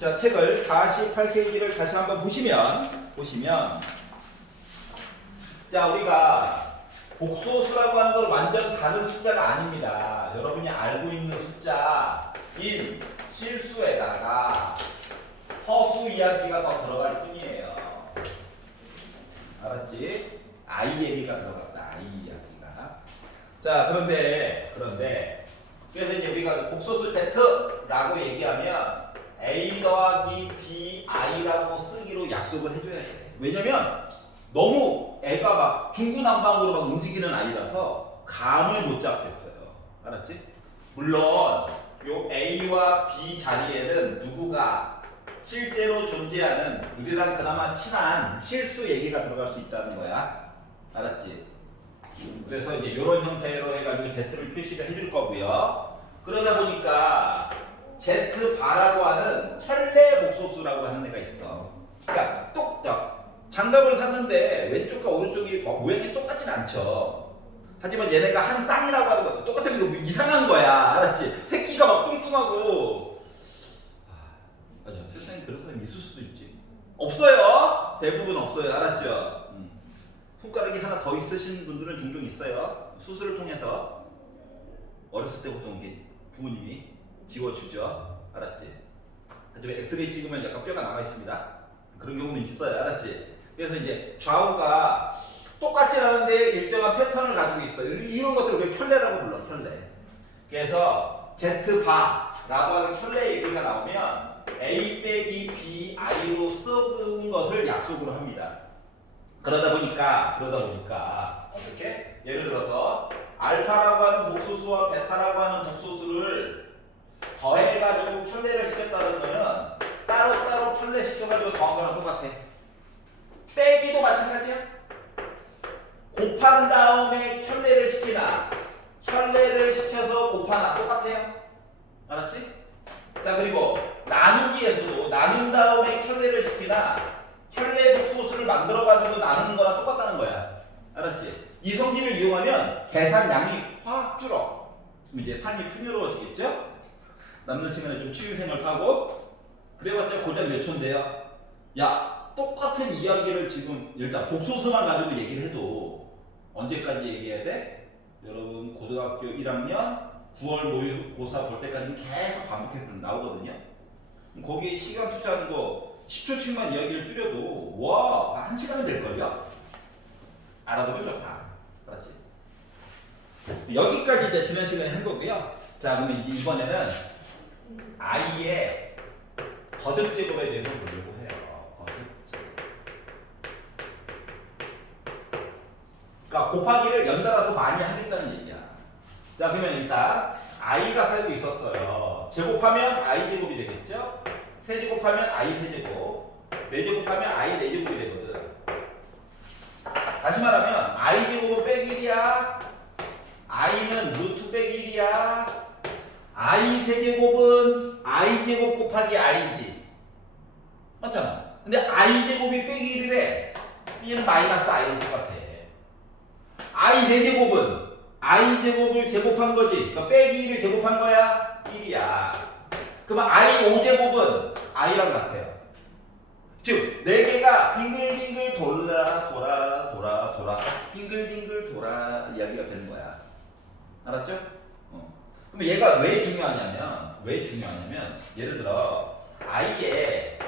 자, 책을 48페이지를 다시 한번 보시면 자, 우리가 복소수라고 하는 건 완전 다른 숫자가 아닙니다. 여러분이 알고 있는 숫자인 실수에다가 허수 이야기가 더 들어갈 뿐이에요. 알았지? I 얘기가 들어갔다. I 이야기가. 자, 그런데 그래서 이제 우리가 복소수 Z라고 얘기하면 A 더하기 B I라고 쓰기로 약속을 해줘야 돼. 왜냐면 너무 애가 막 중구난방으로 막 움직이는 아이라서 감을 못 잡겠어요. 알았지? 물론 요 A와 B 자리에는 누구가 실제로 존재하는 우리랑 그나마 친한 실수 얘기가 들어갈 수 있다는 거야. 알았지? 그래서 이제 이런 형태로 해가지고 Z를 표시를 해줄 거고요. 그러다 보니까 Z바라고 하는 켤레 복소수라고 하는 애가 있어. 그러니까 장갑을 샀는데 왼쪽과 오른쪽이 모양이 똑같진 않죠. 하지만 얘네가 한 쌍이라고 하는 거 똑같으면 이거 이상한 거야. 알았지? 새끼가 막 뚱뚱하고. 맞아. 세상에 그런 사람이 있을 수도 있지. 없어요. 대부분 없어요. 알았죠? 손가락이 하나 더 있으신 분들은 종종 있어요. 수술을 통해서 어렸을 때부터 이게 부모님이 지워주죠. 알았지? 하지만 엑스레이 찍으면 약간 뼈가 남아 있습니다. 그런 경우는 있어요. 알았지? 그래서 이제 좌우가 똑같지 않은데 일정한 패턴을 가지고 있어요. 이런 것들을 우리가 켤레라고 불러. 켤레. 그래서 Z바라고 하는 켤레 얘기가 나오면 A 빼기 B I로 썩은 것을 약속으로 합니다. 그러다 보니까 어떻게? 예를 들어서 알파라고 하는 복소수와 베타라고 하는 독소수를 더해가지고 켤레를 시켰다는 거는 따로따로 켤레 시켜가지고 더한 거랑 똑같아. 빼기도 마찬가지야. 곱한 다음에 켤레를 시키나 켤레를 시켜서 곱하나 똑같아요. 알았지? 자, 그리고 나누기에서도 나눈 다음에 켤레를 시키나 켤레 복소수를 만들어가지고 나누는 거랑 똑같다는 거야. 알았지? 이 성질을 이용하면 계산량이 확 줄어. 그럼 이제 삶이 풍요로워지겠죠? 남는 시간에 좀 치유생활 하고 그래봤자 고작 몇 초인데요. 야, 똑같은 이야기를 지금 일단 복소수만 가지고 얘기를 해도 언제까지 얘기해야 돼? 여러분 고등학교 1학년 9월 모의고사 볼 때까지는 계속 반복해서 나오거든요. 거기에 시간 투자하는 거 10초씩만 이야기를 줄여도 와, 1시간은 될걸요? 알아두면 좋다. 알았지? 여기까지 이제 지난 시간에 한 거고요. 자, 그러면 이제 이번에는 I의 거듭 제곱에 대해서 보려고 해요. 거듭 제곱. 그러니까 곱하기를 연달아서 많이 하겠다는 얘기야. 자, 그러면 일단 I가 살고 있었어요. 제곱하면 I 제곱이 되겠죠? 세제곱하면 I 세제곱, 네제곱하면 I 네제곱이 되거든. 다시 말하면 I 제곱은 빼기 1이야. I는 루트 빼기 1이야. I 세제곱은 I 제곱 곱하기 I지. 맞잖아. 근데 I 제곱이 빼기 1이래. 얘는 마이너스 I랑 똑같아. I 네제곱은 I 제곱을 제곱한 거지. 그러니까 빼기 1을 제곱한 거야. 1이야. 그러면 I 5제곱은 I랑 같아요. 즉, 4개가 빙글빙글 돌아 빙글빙글 돌아 이야기가 되는 거야. 알았죠? 그럼 얘가 왜 중요하냐면 예를 들어 I의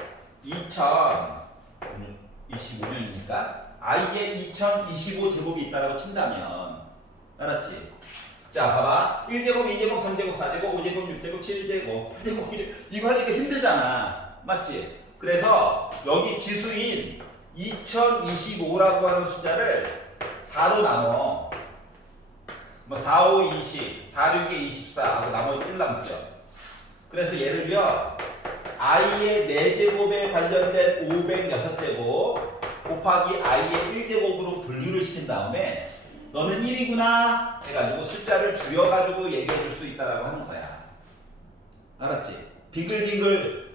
2025년이니까 I의 2025 제곱이 있다라고 친다면 알았지? 자, 봐봐. 1제곱, 2제곱, 3제곱, 4제곱, 5제곱, 6제곱, 7제곱, 8제곱, 9제곱 이거 하니까 힘들잖아. 맞지? 그래서 여기 지수인 2025라고 하는 숫자를 4로 나눠. 4, 5, 20, 4, 6에 24 하고 나머지 1 남죠. 그래서 예를 들어 I의 4제곱에 관련된 506제곱 곱하기 I의 1제곱으로 분류를 시킨 다음에 너는 1이구나 해가지고 숫자를 줄여가지고 얘기해 줄 수 있다라고 하는 거야. 알았지? 빙글빙글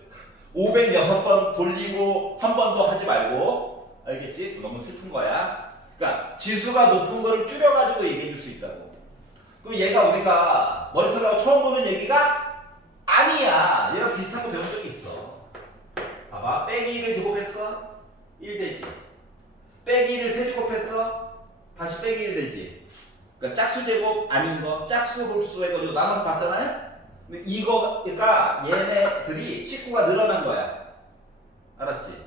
506번 돌리고 한 번 더 하지 말고. 알겠지? 너무 슬픈 거야. 그러니까 지수가 높은 거를 줄여가지고 얘기해 줄 수 있다고. 그럼 얘가 우리가 머리털라고 처음 보는 얘기가 아니야. 얘랑 비슷한 거 배운 적이 있어. 빼기 1을 제곱했어? 1 되지. 빼기 1을 세제곱했어? 다시 빼기 1 되지. 그러니까 짝수 제곱 아닌 거, 짝수 홀수 해가지고 나눠서 봤잖아요? 근데 이거가 얘네들이 식구가 늘어난 거야. 알았지?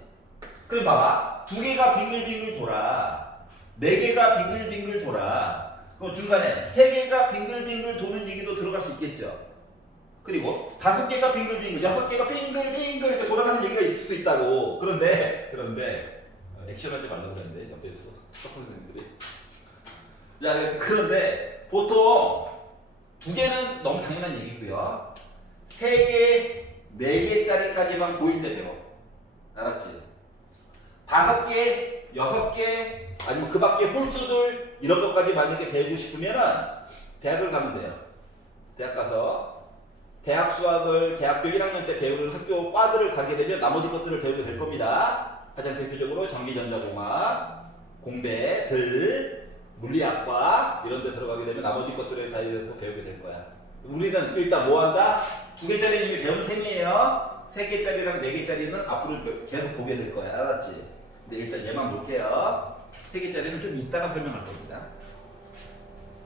그럼 봐봐. 두 개가 빙글빙글 돌아. 네 개가 빙글빙글 돌아. 그럼 중간에 세 개가 빙글빙글 도는 얘기도 들어갈 수 있겠죠. 그리고 다섯 개가 빙글빙글, 여섯 개가 빙글빙글 이렇게 돌아가는 얘기가 있을 수 있다고. 그런데 액션하지 말라고 그랬는데 옆에서 서포트 선생님들이. 야, 그런데 보통 두 개는 너무 당연한 얘기고요. 세 개, 네 개짜리까지만 보일 때 배워. 알았지? 다섯 개, 여섯 개, 아니면 그 밖에 홀수들 이런 것까지 만약에 배우고 싶으면은 대학을 가면 돼요. 대학 가서 대학 수학을 대학교 1학년 때 배우는 학교 과들을 가게 되면 나머지 것들을 배우게 될 겁니다. 가장 대표적으로 전기전자공학, 공대, 물리학과 이런 데 들어가게 되면 나머지 것들에 대해서 배우게 될 거야. 우리는 일단 뭐 한다? 두 개짜리는 이미 배운 셈이에요. 세 개짜리랑 네 개짜리는 앞으로 계속 보게 될 거야. 알았지? 근데 일단 얘만 볼게요. 세 개짜리는 좀 이따가 설명할 겁니다.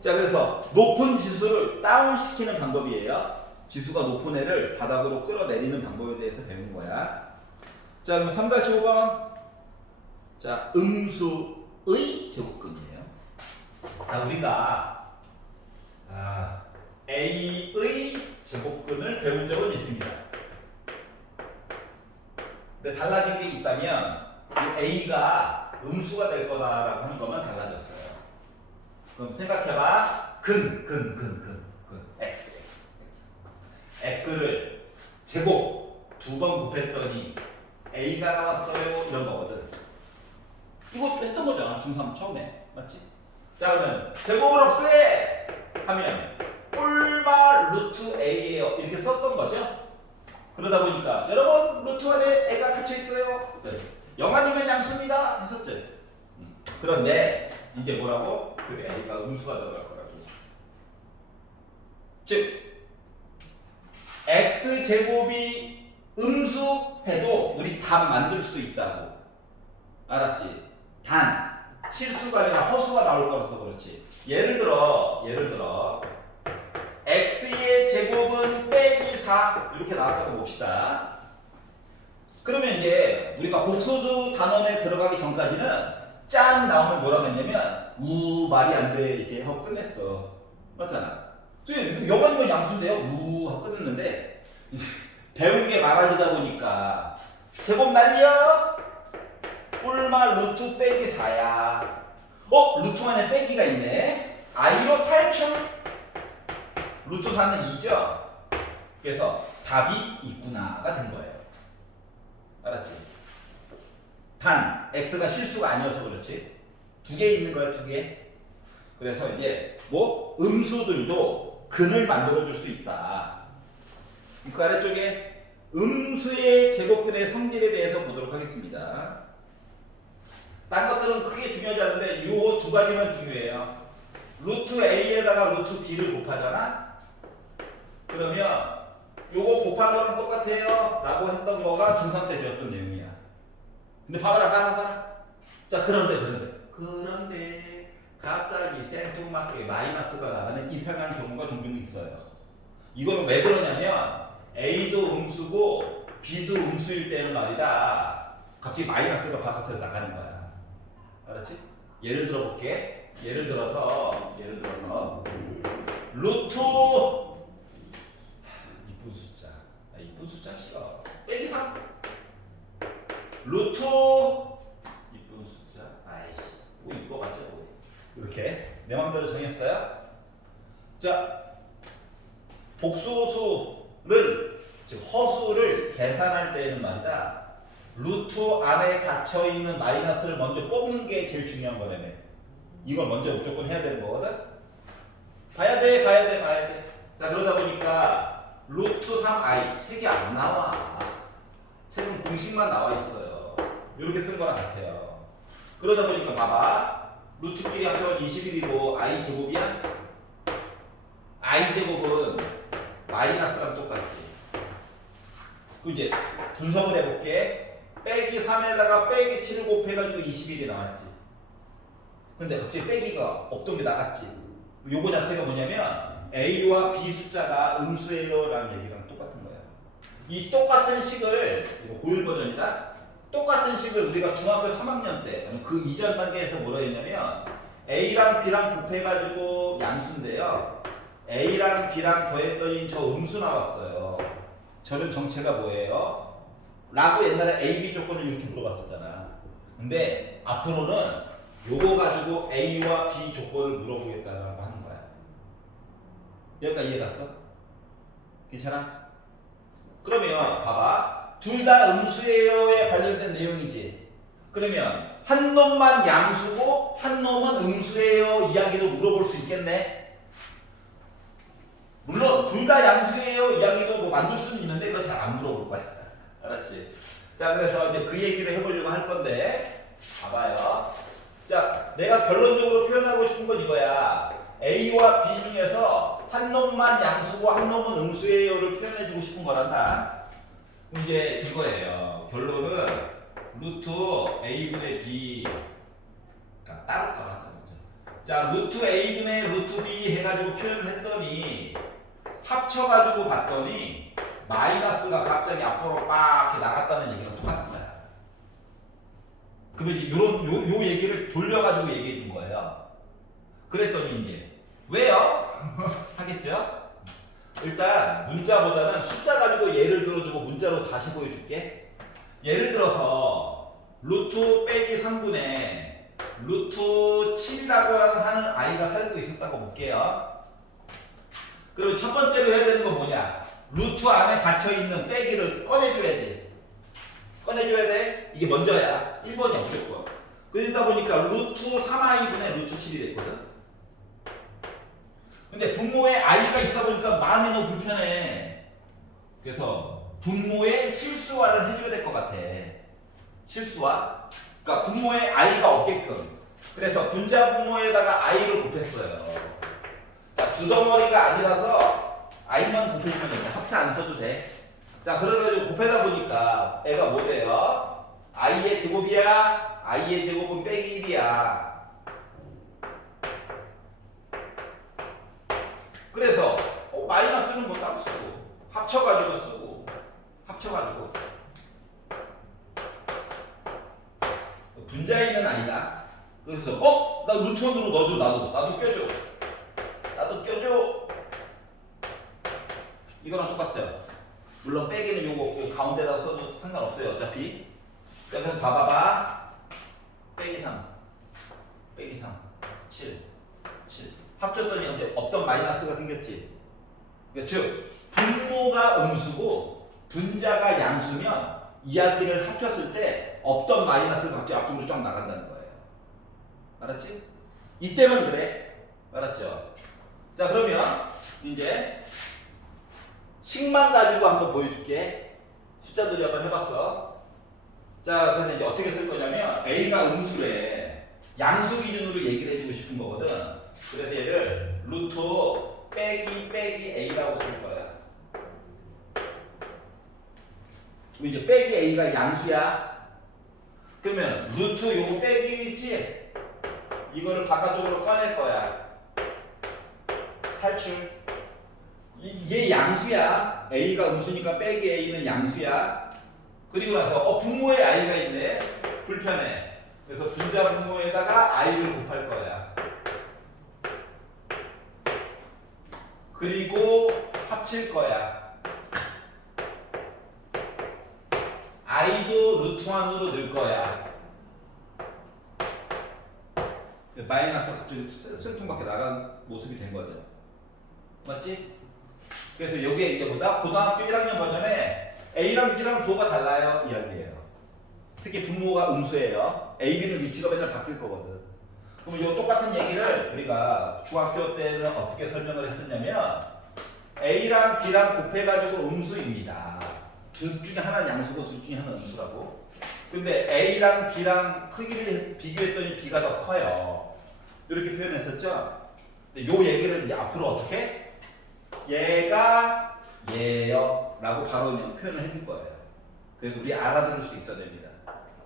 자, 그래서 높은 지수를 다운시키는 방법이에요. 지수가 높은 애를 바닥으로 끌어내리는 방법에 대해서 배운 거야. 자, 그럼 3-5번. 자, 음수의 제곱근이에요. 자, 우리가 A의 제곱근을 배운 적은 있습니다. 근데 달라진 게 있다면 이 A가 음수가 될 거다라고 하는 것만 달라졌어요. 그럼 생각해봐. X. X를 제곱 두 번 곱했더니 A가 나왔어요. 이런 거거든. 이거 했던 거잖아. 중3 처음에. 맞지? 자, 그러면 제곱을 없애! 하면 꿀마 루트 A예요. 이렇게 썼던 거죠? 그러다 보니까 여러분 루트 안에 애가 갇혀 있어요. 네. 0 아니면 양수입니다. 했었죠? 그런데 이제 뭐라고? 그 A가 음수가 들어갈 거라고. 즉 X제곱이 음수해도 우리 답 만들 수 있다고. 알았지? 단 실수가 아니라 허수가 나올 거라서 그렇지. 예를 들어 X의 제곱은 빼기 4 이렇게 나왔다고 봅시다. 그러면 이제 우리가 복소수 단원에 들어가기 전까지는 짠 나오면 뭐라고 했냐면 말이 안 돼 이렇게 하고 끝냈어. 맞잖아. 여관이면 양수인데요? 하고 끝냈는데 이제 배운 게 많아지다 보니까 제곱 날려 꿀마 루트 빼기 4야. 루트 안에 빼기가 있네. I로 탈출. 루트 4는 2죠. 그래서 답이 있구나가 된 거예요. 알았지? 단 X가 실수가 아니어서 그렇지. 두 개 있는 거야, 두 개. 그래서 이제 뭐 음수들도 근을 만들어 줄 수 있다. 그 아래쪽에 음수의 제곱근의 성질에 대해서 보도록 하겠습니다. 딴 것들은 크게 중요하지 않은데 요 두 가지만 중요해요. 루트 A에다가 루트 B를 곱하잖아? 그러면 요거 곱한 거랑 똑같아요 라고 했던 거가 중3 때 배웠던 내용이야. 근데 봐봐라. 자, 그런데 갑자기 생뚱맞게 마이너스가 나가는 이상한 경우가 종종 있어요. 이거는 왜 그러냐면 A도 음수고 B도 음수일 때는 말이다. 갑자기 마이너스가 바깥으로 나가는 거야. 알았지? 예를 들어 볼게. 예를 들어서 루트 이쁜 숫자 싫어. 빼기 3 루트 이쁜 숫자 아이씨 뭐 이뻐봤자 뭐 이렇게 내 맘대로 정했어요. 자, 복소수를 즉 허수를 계산할 때는 말이다. 루트 안에 갇혀 있는 마이너스를 먼저 뽑는 게 제일 중요한 거라며. 이걸 먼저 무조건 해야 되는 거거든. 봐야 돼. 자, 그러다 보니까 루트 3i 책이 안 나와. 책은 공식만 나와 있어요. 이렇게 쓴 거랑 같아요. 그러다 보니까 봐봐. 루트끼리 합쳐서 21이고 i 제곱이야. i 제곱은 마이너스랑 똑같지. 그럼 이제 분석을 해볼게. 빼기 3에다가 빼기 7을 곱해가지고 21이 나왔지. 근데 갑자기 빼기가 없던 게 나갔지. 요거 자체가 뭐냐면 A와 B 숫자가 음수예요 라는 얘기랑 똑같은 거야. 이 똑같은 식을, 이거 고1 버전이다. 똑같은 식을 우리가 중학교 3학년 때, 그 이전 단계에서 뭐라 했냐면 A랑 B랑 곱해가지고 양수인데요. A랑 B랑 더했더니 저 음수 나왔어요. 저런 정체가 뭐예요? 라고 옛날에 A, B 조건을 이렇게 물어봤었잖아. 근데 앞으로는 요거 가지고 A와 B 조건을 물어보겠다라고 하는 거야. 여기까지 이해 갔어? 괜찮아? 그러면 봐봐. 둘 다 음수예요에 관련된 내용이지. 그러면 한 놈만 양수고 한 놈은 음수예요 이야기도 물어볼 수 있겠네. 물론 둘 다 양수예요 이야기도 뭐 만들 수는 있는데 그거 잘 안 물어볼 거야. 알았지? 자, 그래서 이제 그 얘기를 해보려고 할 건데 봐봐요. 자, 내가 결론적으로 표현하고 싶은 건 이거야. A와 B 중에서 한 놈만 양수고 한 놈은 음수예요를 표현해주고 싶은 거란다. 그럼 이제 이거예요. 결론은 루트 A분의 B, 그러니까 따로따로 하자. 자, 루트 A분의 루트 B 해가지고 표현을 했더니 합쳐가지고 봤더니 마이너스가 갑자기 앞으로 빡 이렇게 나갔다는 얘기랑 똑같은 거야. 그러면 이제 요 얘기를 돌려가지고 얘기해 준 거예요. 그랬더니 이제 왜요? 하겠죠? 일단 문자보다는 숫자 가지고 예를 들어주고 문자로 다시 보여줄게. 예를 들어서 루트 빼기 3분의 루트 7이라고 하는 아이가 살고 있었다고 볼게요. 그럼 첫 번째로 해야 되는 건 뭐냐? 루트 안에 갇혀있는 빼기를 꺼내줘야지. 꺼내줘야 돼. 이게 먼저야. 1번이야 무조건. 그러다 보니까 루트 3i분의 루트 7이 됐거든. 근데 분모에 i가 있어 보니까 마음이 너무 불편해. 그래서 분모에 실수화를 해줘야 될 것 같아. 실수화. 그러니까 분모에 i가 없게끔. 그래서 분자 분모에다가 i를 곱했어요. 자, 두 덩어리가 아니라서 i만 곱해주면 돼. 합차 안 써도 돼. 자, 그래가지고 곱하다 보니까 애가 뭐 돼요? i의 제곱이야. i의 제곱은 빼기 1이야. 그래서 마이너스는 뭐 따로 쓰고 합쳐가지고 쓰고 합쳐가지고 분자에는 아니다. 그래서 나 루트원으로 넣어줘. 나도 껴줘. 나도 껴줘. 이거랑 똑같죠? 물론 빼기는 요거 가운데다 써도 상관없어요. 어차피. 자, 그럼 봐봐봐. 빼기 3 빼기 3 7 합쳤더니 이제 없던 마이너스가 생겼지. 그러니까 즉 분모가 음수고 분자가 양수면 이야기를 합쳤을 때 없던 마이너스가 갑자기 앞쪽으로 쫙 나간다는 거예요. 알았지? 이때만 그래. 알았죠? 자, 그러면 이제 식만 가지고 한번 보여줄게. 숫자들이 한번 해봤어. 자, 그래서 이제 어떻게 쓸 거냐면 A가 음수래. 양수 기준으로 얘기를 해주고 싶은 거거든. 그래서 얘를 루트 빼기 A라고 쓸 거야. 그럼 이제 빼기 A가 양수야. 그러면 루트 요거 빼기 있지? 이거를 바깥쪽으로 꺼낼 거야. 탈출. 얘 양수야. A가 음수니까 빼기 A는 양수야. 그리고 나서 분모에 I가 있네. 불편해. 그래서 분자 분모에다가 I를 곱할 거야. 그리고 합칠 거야. i도 루트 1으로 넣을 거야. 마이너스가 갑자기 쇠통밖에 나간 모습이 된 거죠. 맞지? 그래서 여기에 이제 뭐다? 고등학교 1학년 버전에 A랑 B랑 부호가 달라요. 이야기예요. 특히 분모가 음수예요. A, B는 위치가 맨날 바뀔 거거든. 그럼 이 똑같은 얘기를 우리가 중학교 때는 어떻게 설명을 했었냐면 A랑 B랑 곱해가지고 음수입니다. 둘 중에 하나는 양수고 둘 중에 하나는 음수라고. 근데 A랑 B랑 크기를 비교했더니 B가 더 커요. 이렇게 표현했었죠. 근데 요 얘기를 이제 앞으로 어떻게? 얘가 얘요 라고 바로 그냥 표현을 해줄 거예요. 그래서 우리 알아들을 수 있어야 됩니다.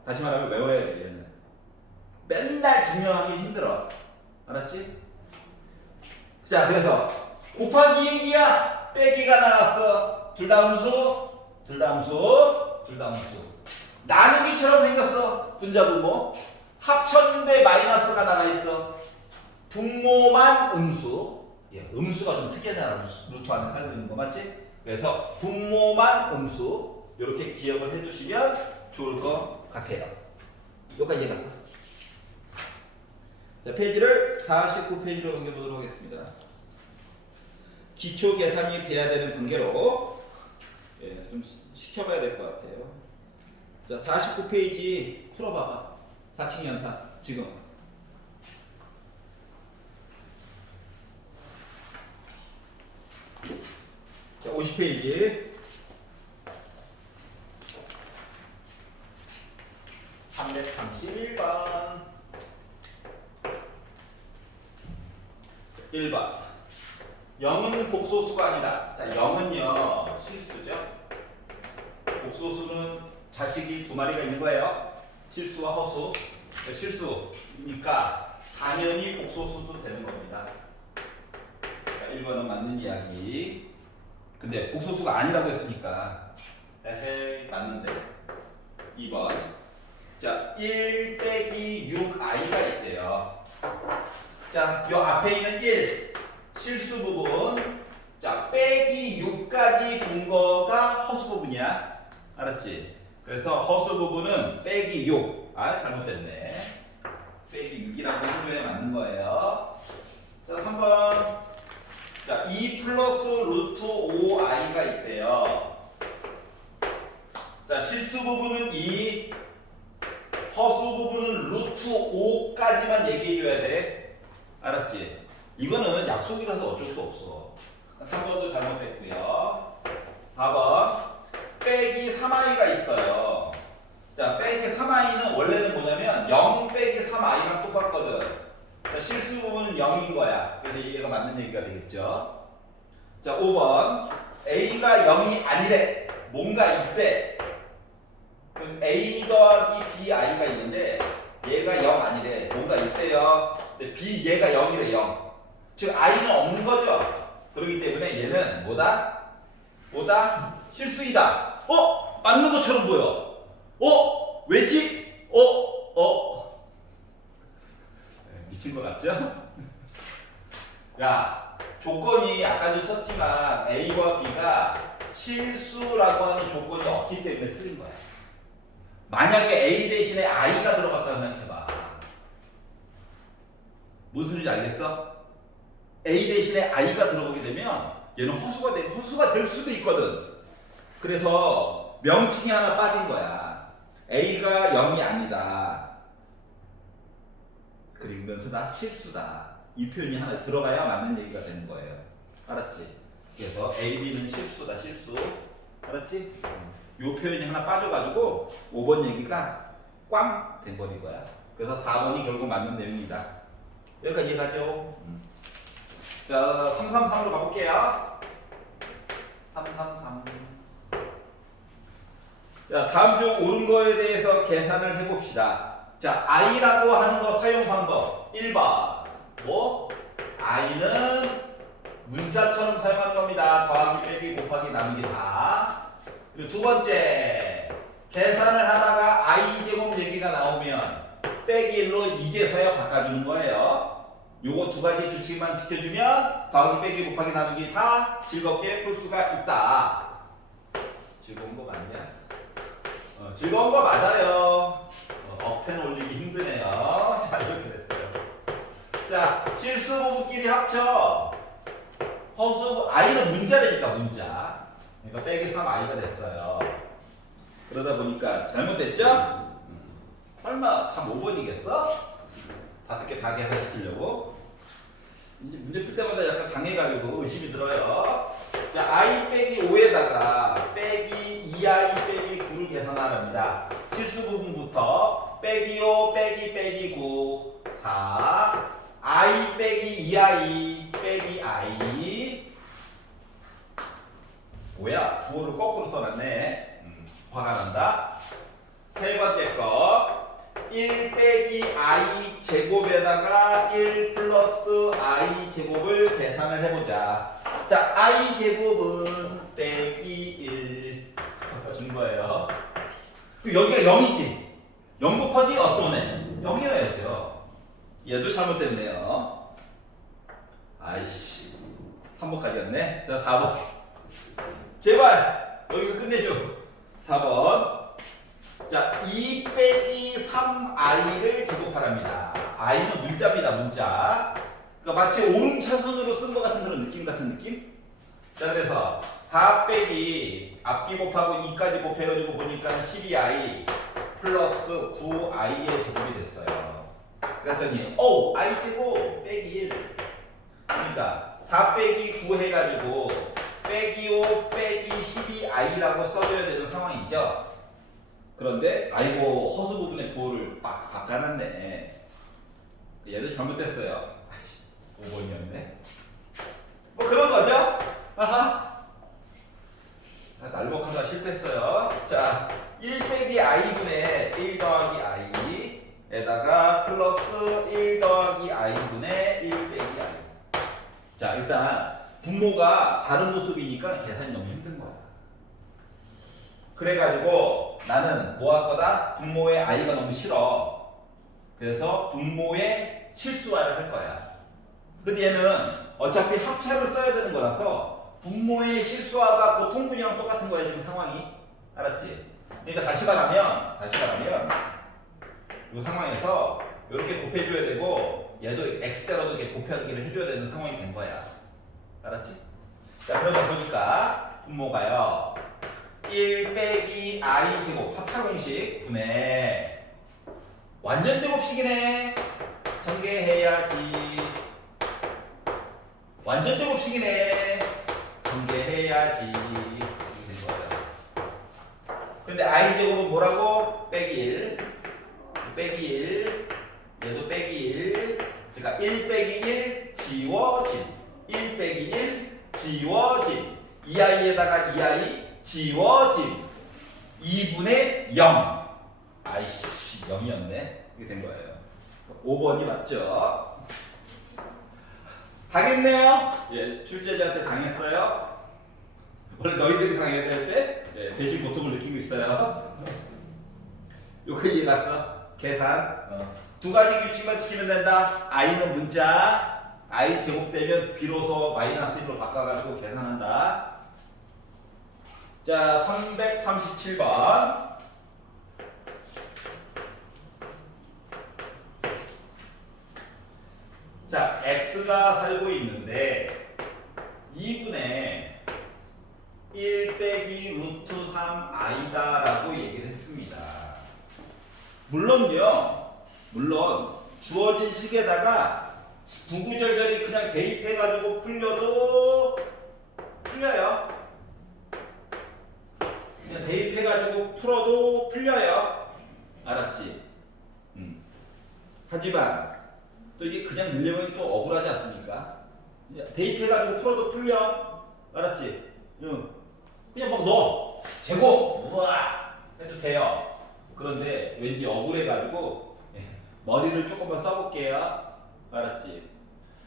다시 말하면 외워야 돼. 얘는 맨날 증명하기 힘들어. 알았지? 자, 그래서 곱하기 얘기야. 빼기가 나왔어. 둘 다 음수, 둘 다 음수, 둘 다 음수. 나누기처럼 생겼어. 분자분모. 합쳤는데 마이너스가 나가 있어. 분모만 음수. 예, 음수가 좀 특이하잖아. 루트 안에 깔고 있는 거 맞지? 그래서 분모만 음수. 이렇게 기억을 해주시면 좋을 것 같아요. 여기까지 해봤어. 자, 페이지를 49페이지로 넘겨보도록 하겠습니다. 기초 계산이 돼야 되는 관계로 좀 시켜봐야 될 것 같아요. 자, 49페이지 풀어봐봐. 사칙 연산 지금. 자, 50페이지 331번 1번 0은 복소수가 아니다. 자, 0은요 실수죠. 복소수는 자식이 두 마리가 있는 거예요. 실수와 허수. 실수니까 당연히 복소수도 되는 겁니다. 자, 1번은 맞는 이야기. 근데 복소수가 아니라고 했으니까 에헤이 맞는데. 2번 자, 1 빼기 6i가 있대요. 자, 요 앞에 있는 1 실수 부분. 자, 빼기 6까지 본 거가 허수 부분이야. 알았지? 그래서 허수 부분은 빼기 6. 아, 잘못됐네. 빼기 6이라고 해줘야 맞는 거예요. 자, 3번. 자, 2 플러스 루트 5i가 있대요. 자, 실수 부분은 2. 허수 부분은 루트 5까지만 얘기해줘야 돼. 알았지? 이거는 약속이라서 어쩔 수 없어. 3번도 잘못됐고요. 4번 빼기 3i가 있어요. 자, 빼기 3i는 원래는 뭐냐면 0 빼기 3i랑 똑같거든. 자, 실수 부분은 0인 거야. 그래서 얘가 맞는 얘기가 되겠죠. 자, 5번 a가 0이 아니래. 뭔가 있대. 그럼 a 더하기 bi가 있는데 얘가 0 아니래. 뭔가 있대요. 근데 b 얘가 0이래. 0. 즉 i는 없는 거죠. 그렇기 때문에 얘는 뭐다? 실수이다. 맞는 것처럼 보여. 왜지? 미친 것 같죠? 야, 조건이 아까도 썼지만 a와 b가 실수라고 하는 조건이 없기 때문에 틀린 거야. 만약에 A 대신에 I가 들어갔다고 생각해봐. 뭔 소리인지 알겠어? A 대신에 I가 들어가게 되면 얘는 허수가 될 수도 있거든. 그래서 명칭이 하나 빠진 거야. A가 0이 아니다. 그러면서 나 실수다. 이 표현이 하나 들어가야 맞는 얘기가 되는 거예요. 알았지? 그래서 A, B는 실수다. 실수. 알았지? 요 표현이 하나 빠져가지고 5번 얘기가 꽝 돼버린 거야. 그래서 4번이 결국 맞는 내용이다. 여기까지 이해가죠? 자, 333으로 가볼게요. 333. 자, 다음 중 옳은 거에 대해서 계산을 해봅시다. 자, i라고 하는 거 사용 방법 1번. i는 문자처럼 사용하는 겁니다. 더하기, 빼기, 곱하기, 나누기 다. 그리고 두 번째, 계산을 하다가 i제곱 얘기가 나오면 빼기 1로 이제서야 바꿔주는 거예요. 요거 두 가지 규칙만 지켜주면 더하기, 빼기, 곱하기, 나누기 다 즐겁게 풀 수가 있다. 즐거운 거 맞냐? 즐거운 거 맞아요. 억텐 올리기 힘드네요. 자, 이렇게 됐어요. 자, 실수 부분끼리 합쳐. 허수, i는 문자되니까 문자. 그러니까 빼기 3i가 됐어요. 그러다 보니까 잘못됐죠? 설마 다 5번이겠어? 5개 다 계산시키려고? 이제 문제 풀 때마다 약간 당해가지고 의심이 들어요. 자, i 빼기 5에다가 빼기 2i 빼기 9를 계산하랍니다. 실수 부분부터 빼기 5 빼기 9 4 i 빼기 2i 빼기 i 뭐야? 부호를 거꾸로 써놨네. 화가 난다. 세 번째 거 1 빼기 i 제곱에다가 1 플러스 i 제곱을 계산을 해보자. 자, i 제곱은 빼기 1 준 거예요. 여기가 0이지. 0 곱하기 어떤 애? 0이어야죠. 얘도 잘못됐네요. 아이씨. 3번까지였네. 자, 4번. 제발 여기서 끝내줘. 4번. 자, 2 빼기 3i를 제곱하랍니다. i는 문자입니다, 문자. 그러니까 마치 오름차순으로 쓴 것 같은 그런 느낌 같은 느낌? 자, 그래서 4 빼기 앞뒤 곱하고 2까지 곱해가지고 보니까 12i 플러스 9i의 제곱이 됐어요. 그랬더니 i 제곱 빼기 1. 그러니까 4 빼기 9 해가지고 빼기 5 빼기 12i라고 써줘야 되는 상황이죠. 그런데 아이고 허수 부분에 부호를 막 바꿔놨네. 얘도 잘못됐어요. 5번이었네. 뭐 그런 거죠? 아하. 날먹하다 실패했어요. 자, 1 빼기 i분의 1 더하기 i에다가 플러스 1 더하기 i분의 1 빼기 i. 자, 일단 분모가 다른 모습이니까 계산이 너무 힘든 거야. 그래가지고 나는 뭐 할 거다? 분모의 i가 너무 싫어. 그래서 분모의 실수화를 할 거야. 근데 얘는 어차피 합차를 써야 되는 거라서 분모의 실수화가 그 통분이랑 똑같은 거야 지금 상황이. 알았지? 그러니까 다시 말하면 이 상황에서 이렇게 곱해줘야 되고 얘도 x자로도 이렇게 곱하기를 해줘야 되는 상황이 된 거야. 알았지? 자, 그러다 보니까 분모가요 1 빼기 i 제곱 합차 공식 분의 완전 제곱식이네. 전개해야지. 완전 제곱식이네. 전개해야지. 이렇게 된 거예요. 근데 i 제곱은 뭐라고? 빼기 1. 빼기 1. 얘도 빼기 1. 그러니까 1 빼기 1 지워진. 1 빼기 1 지워진. 2i에다가 2i 지워진. 2분의 0. 아이씨 0이었네. 이게 된 거예요. 5번이 맞죠? 당했네요. 예, 출제자한테 당했어요. 원래 너희들이 당해야 될 때 대신 고통을 느끼고 있어요. 요거 이해 갔어? 계산. 두 가지 규칙만 지키면 된다. i는 문자, i 제곱되면 비로소 마이너스 1로 바꿔가지고 계산한다. 자, 337번. 자, x가 살고 있는데 2분의 1 빼기 루트 3i다 라고 얘기를 했습니다. 물론 주어진 식에다가 구구절절히 그냥 대입해가지고 풀려도 풀려요. 그냥 대입해가지고 풀어도 풀려요. 알았지? 하지만 또 이게 그냥 늘려보니 또 억울하지 않습니까? 대입해가지고 풀어도 풀려. 알았지? 그냥 막 넣어. 제곱! 우와! 해도 돼요. 그런데 왠지 억울해가지고 머리를 조금만 써볼게요. 알았지?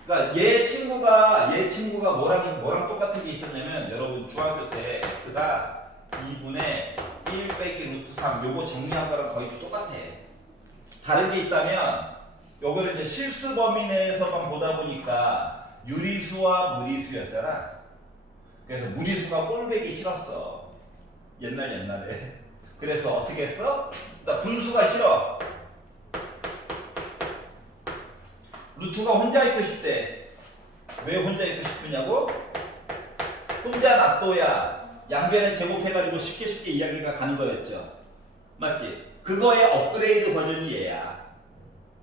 그러니까 얘 친구가 뭐랑 똑같은 게 있었냐면 여러분 중학교 때 x가 2분의 1 빼기 루트 3 요거 정리한 거랑 거의 똑같아. 다른 게 있다면 요거를 이제 실수 범위 내에서만 보다 보니까 유리수와 무리수였잖아. 그래서 무리수가 꼴배기 싫었어. 옛날에. 그래서 어떻게 했어? 나 분수가 싫어. 루트가 혼자 있고 싶대. 왜 혼자 있고 싶으냐고? 혼자 놔둬야 양변에 제곱해가지고 쉽게 이야기가 가는 거였죠. 맞지? 그거의 업그레이드 버전이 얘야.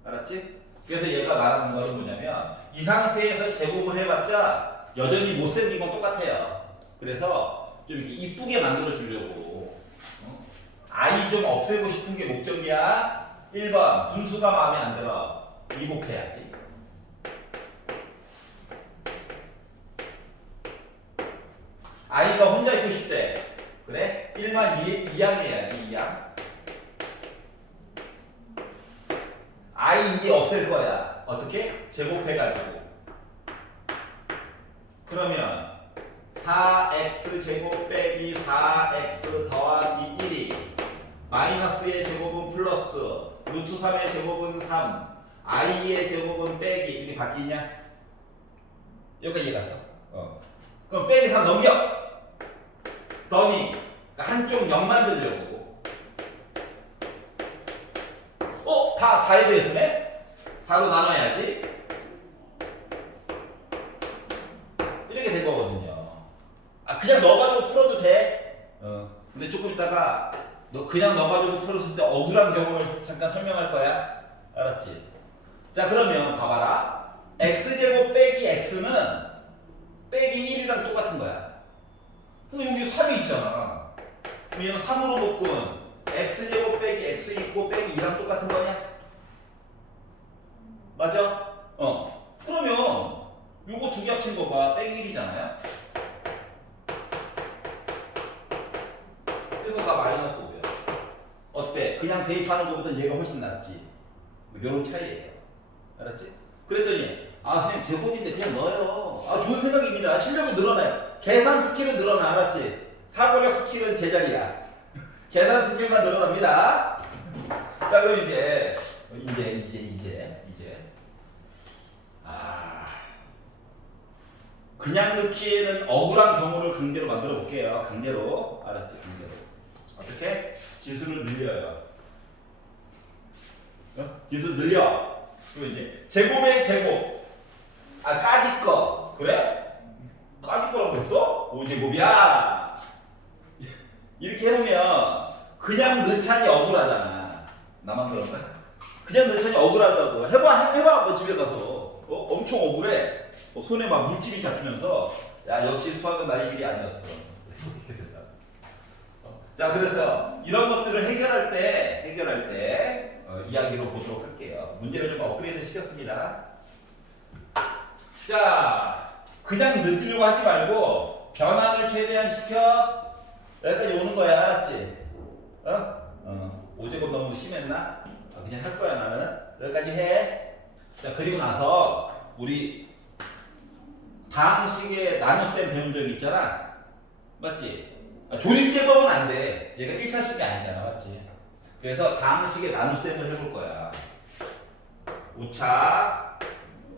알았지? 그래서 얘가 말하는 거는 뭐냐면 이 상태에서 제곱을 해봤자 여전히 못생긴 건 똑같아요. 그래서 좀 이렇게 이쁘게 만들어 주려고 i 좀 없애고 싶은 게 목적이야. 1번 분수가 마음에 안 들어. 2 곱해야지. i가 혼자 있고 싶대. 그래? 1만 1만 2양 해야지 2양. I 이제 없앨 거야. 어떻게? 제곱해가지고. 그러면 4x 제곱 빼기 4x 더하기 1이 마이너스의 제곱은 플러스 루트 3의 제곱은 3 i의 제곱은 빼기 이렇게 바뀌냐? 여기까지 이해 갔어? 그럼 빼기 3 넘겨! 더니 그러니까 한쪽 0 만들려고 다 4의 배수네? 4로 나눠야지 이렇게 된 거거든요. 그냥 넣어가지고 풀어도 돼. 근데 조금 있다가 너 그냥 넣어가지고 풀었을 때 억울한 경우를 잠깐 설명할 거야. 알았지? 자 그러면 봐봐라. x제곱 빼기 x는 빼기 1이랑 똑같은 거야. 근데 여기 3이 있잖아. 그럼 얘는 3으로 묶으면 x제곱 빼기 x 있고 빼기 2랑 똑같은 거냐? 맞아? 그러면 요거 두 개 합친 거가 빼기 1이잖아요? 그래서 나 마이너스 5야. 어때? 그냥 대입하는 것보다 얘가 훨씬 낫지. 요런 차이예요. 알았지? 그랬더니 선생님 제곱인데 그냥 넣어요. 좋은 생각입니다. 실력은 늘어나요. 계산 스킬은 늘어나. 알았지? 사고력 스킬은 제자리야. 계산 스킬만 늘어납니다. 자 그럼 이제 그냥 넣기에는 억울한 경우를 강제로 만들어 볼게요. 강제로. 알았지? 강제로. 어떻게? 지수를 늘려요. 지수 늘려. 그리고 이제 제곱의 제곱. 까짓 거. 그래? 까짓 거라고 했어? 5제곱이야. 이렇게 해놓으면 그냥 넣자니 억울하잖아. 나만 그런가? 그냥 넣자니 억울하다고. 해봐. 뭐 집에 가서. 엄청 억울해. 손에 막 물집이 잡히면서 야 역시 수학은 나의 길이 아니었어. 이렇게 된다. 자 그래서 이런 것들을 해결할 때 이야기로 보도록 할게요. 문제를 좀 업그레이드 시켰습니다. 자 그냥 늦으려고 하지 말고 변환을 최대한 시켜 여기까지 오는 거야. 알았지? 5제곱 너무 심했나? 그냥 할 거야 나는. 여기까지 해. 자 그리고 나서 우리 다항식의 나눗셈 배운 적이 있잖아. 맞지? 조립제법은 안 돼. 얘가 1차식이 아니잖아. 맞지? 그래서 다항식의 나눗셈을 해볼 거야. 5차,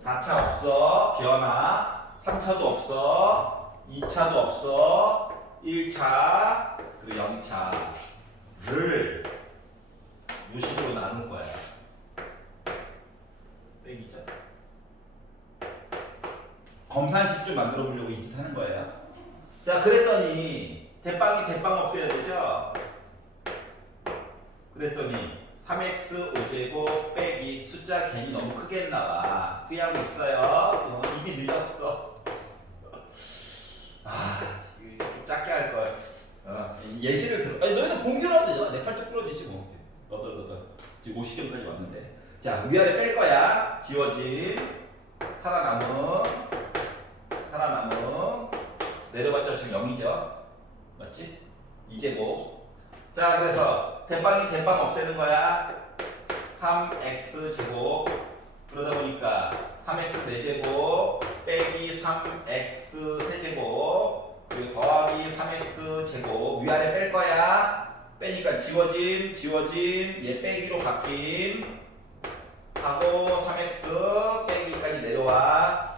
4차 없어. 변화. 3차도 없어. 2차도 없어. 1차, 그리고 0차를 이 식으로 나눌 거야. 빼기죠. 검산식 좀 만들어 보려고 이 짓 하는 거예요. 자, 그랬더니 대빵이 대빵 없애야 되죠? 그랬더니 3x 5제곱 빼기 숫자 괜히 너무 크게 했나봐. 후회하고 있어요. 이미 늦었어. 이거 좀 작게 할걸. 예시를 들어. 너희는 본교로 하면 되잖아. 내 팔뚝 부러지지 뭐. 너덜. 지금 50점까지 왔는데. 자, 위아래 뺄 거야. 지워짐. 살아남음. 내려봤자 지금 0이죠? 맞지? 2제곱. 자 그래서 대빵이 대빵 없애는 거야. 3x 제곱. 그러다 보니까 3x 4제곱 빼기 3x 세제곱 그리고 더하기 3x 제곱. 위아래 뺄 거야. 빼니까 지워짐 얘 빼기로 바뀜 하고 3x 빼기까지 내려와.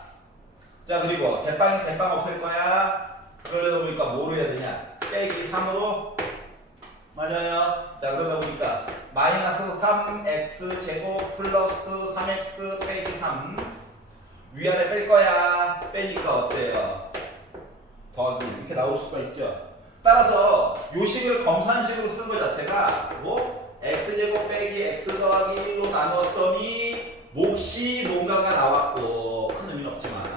자 그리고 대빵이 대빵 없앨 거야. 그러다 보니까 뭐로 해야 되냐? 빼기 3으로. 맞아요. 자 그러다 보니까 마이너스 3x 제곱 플러스 3x 빼기 3 위아래 뺄 거야. 빼니까 어때요? 더하기 이렇게 나올 수가 있죠. 따라서 요 식을 검산식으로 쓴 거 자체가 뭐 x제곱 빼기 x 더하기 1로 나누었더니 몫이 뭔가가 나왔고 큰 의미는 없지만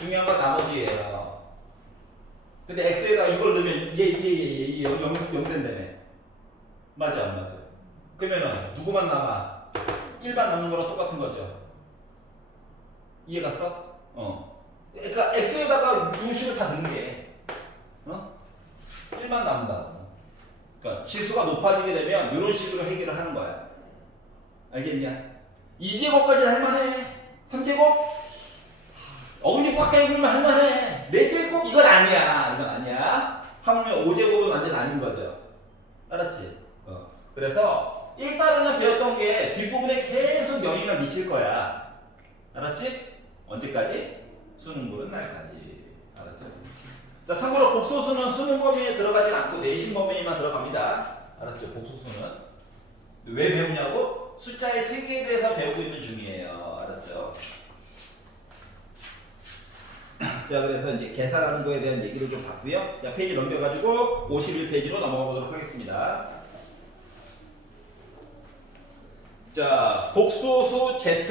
중요한 건 나머지예요. 근데 x에다 이걸 넣으면 얘 0 된다며. 맞아 안 맞아? 그러면은 누구만 남아? 1만 남는 거랑 똑같은 거죠. 이해 갔어? 그러니까 x에다가 요식을 다 넣은 게 1만 남는다고. 그러니까 지수가 높아지게 되면 이런 식으로 해결을 하는 거야. 알겠냐? 2제곱까지는 할만해. 3제곱? 어금니 꽉 깨물면 할만해. 4제곱? 이건 아니야. 이건 아니야. 하물며 5제곱은 완전 아닌 거죠. 알았지? 그래서 일단은 배웠던 게 뒷부분에 계속 영향을 미칠 거야. 알았지? 언제까지? 수능 보는 날까지. 알았죠? 자, 참고로 복소수는 수능 범위에 들어가진 않고 내신 범위에만 들어갑니다. 알았죠? 복소수는. 왜 배우냐고? 숫자의 체계에 대해서 배우고 있는 중이에요. 알았죠? 자, 그래서 이제 계산하는 거에 대한 얘기를 좀 봤고요. 자, 페이지 넘겨가지고 51페이지로 넘어가 보도록 하겠습니다. 자, 복소수 Z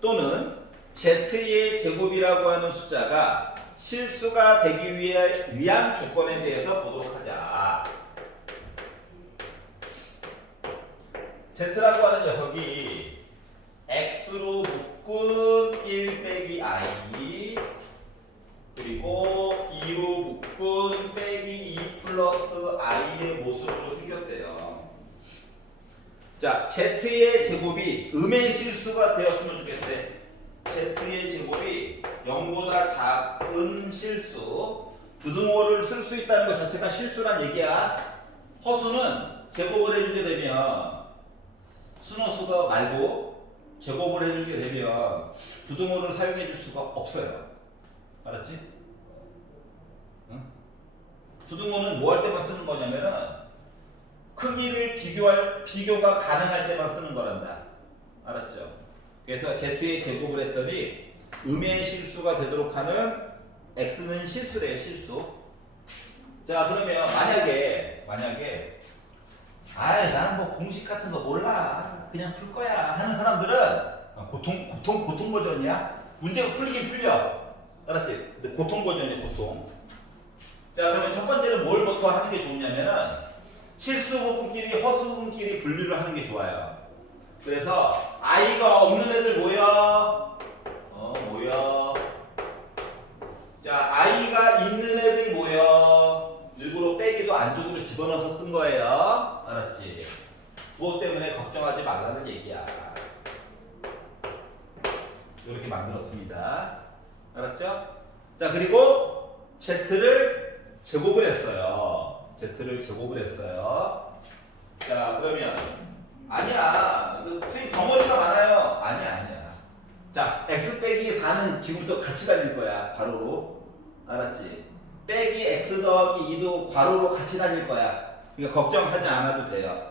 또는 Z의 제곱이라고 하는 숫자가 실수가 되기 위한 조건에 대해서 보도록 하자. Z라고 하는 녀석이 X로 묶은 1 빼기 I 그리고 2로 묶은 빼기 2 플러스 I의 모습으로 생겼대요. 자, Z의 제곱이 음의 실수가 되었으면 좋겠대. Z의 제곱이 0보다 작은 실수, 부등호를 쓸 수 있다는 것 자체가 실수란 얘기야. 허수는 제곱을 해주게 되면 순호수가 말고 제곱을 해주게 되면 부등호를 사용해 줄 수가 없어요. 알았지? 응? 부등호는 뭐 할 때만 쓰는 거냐면은 크기를 비교가 가능할 때만 쓰는 거란다. 알았죠? 그래서 Z의 제곱을 했더니 음의 실수가 되도록 하는 X는 실수래요, 실수. 자, 그러면 만약에 나는 뭐 공식 같은 거 몰라. 그냥 풀 거야. 하는 사람들은 고통 버전이야. 문제가 풀리긴 풀려. 알았지? 근데 고통 버전이야, 고통. 자, 그러면 첫 번째는 뭘부터 하는 게 좋냐면은 실수 부분끼리 허수 부분끼리 분류를 하는 게 좋아요. 그래서 I가 없는 애들 모여. 모여. 자, I가 있는 애들 모여. 일부러 빼기도 안쪽으로 집어넣어서 쓴 거예요. 알았지? 그것 때문에 걱정하지 말라는 얘기야. 이렇게 만들었습니다. 알았죠? 자, 그리고 Z를 제곱을 했어요. Z를 제곱을 했어요. 자, 그러면 아니야. 선생님 덩어리가 많아요. 아니야. 자, X 빼기 4는 지금부터 같이 다닐 거야. 괄호로. 알았지? 빼기 X 더하기 2도 괄호로 같이 다닐 거야. 그러니까 걱정하지 않아도 돼요.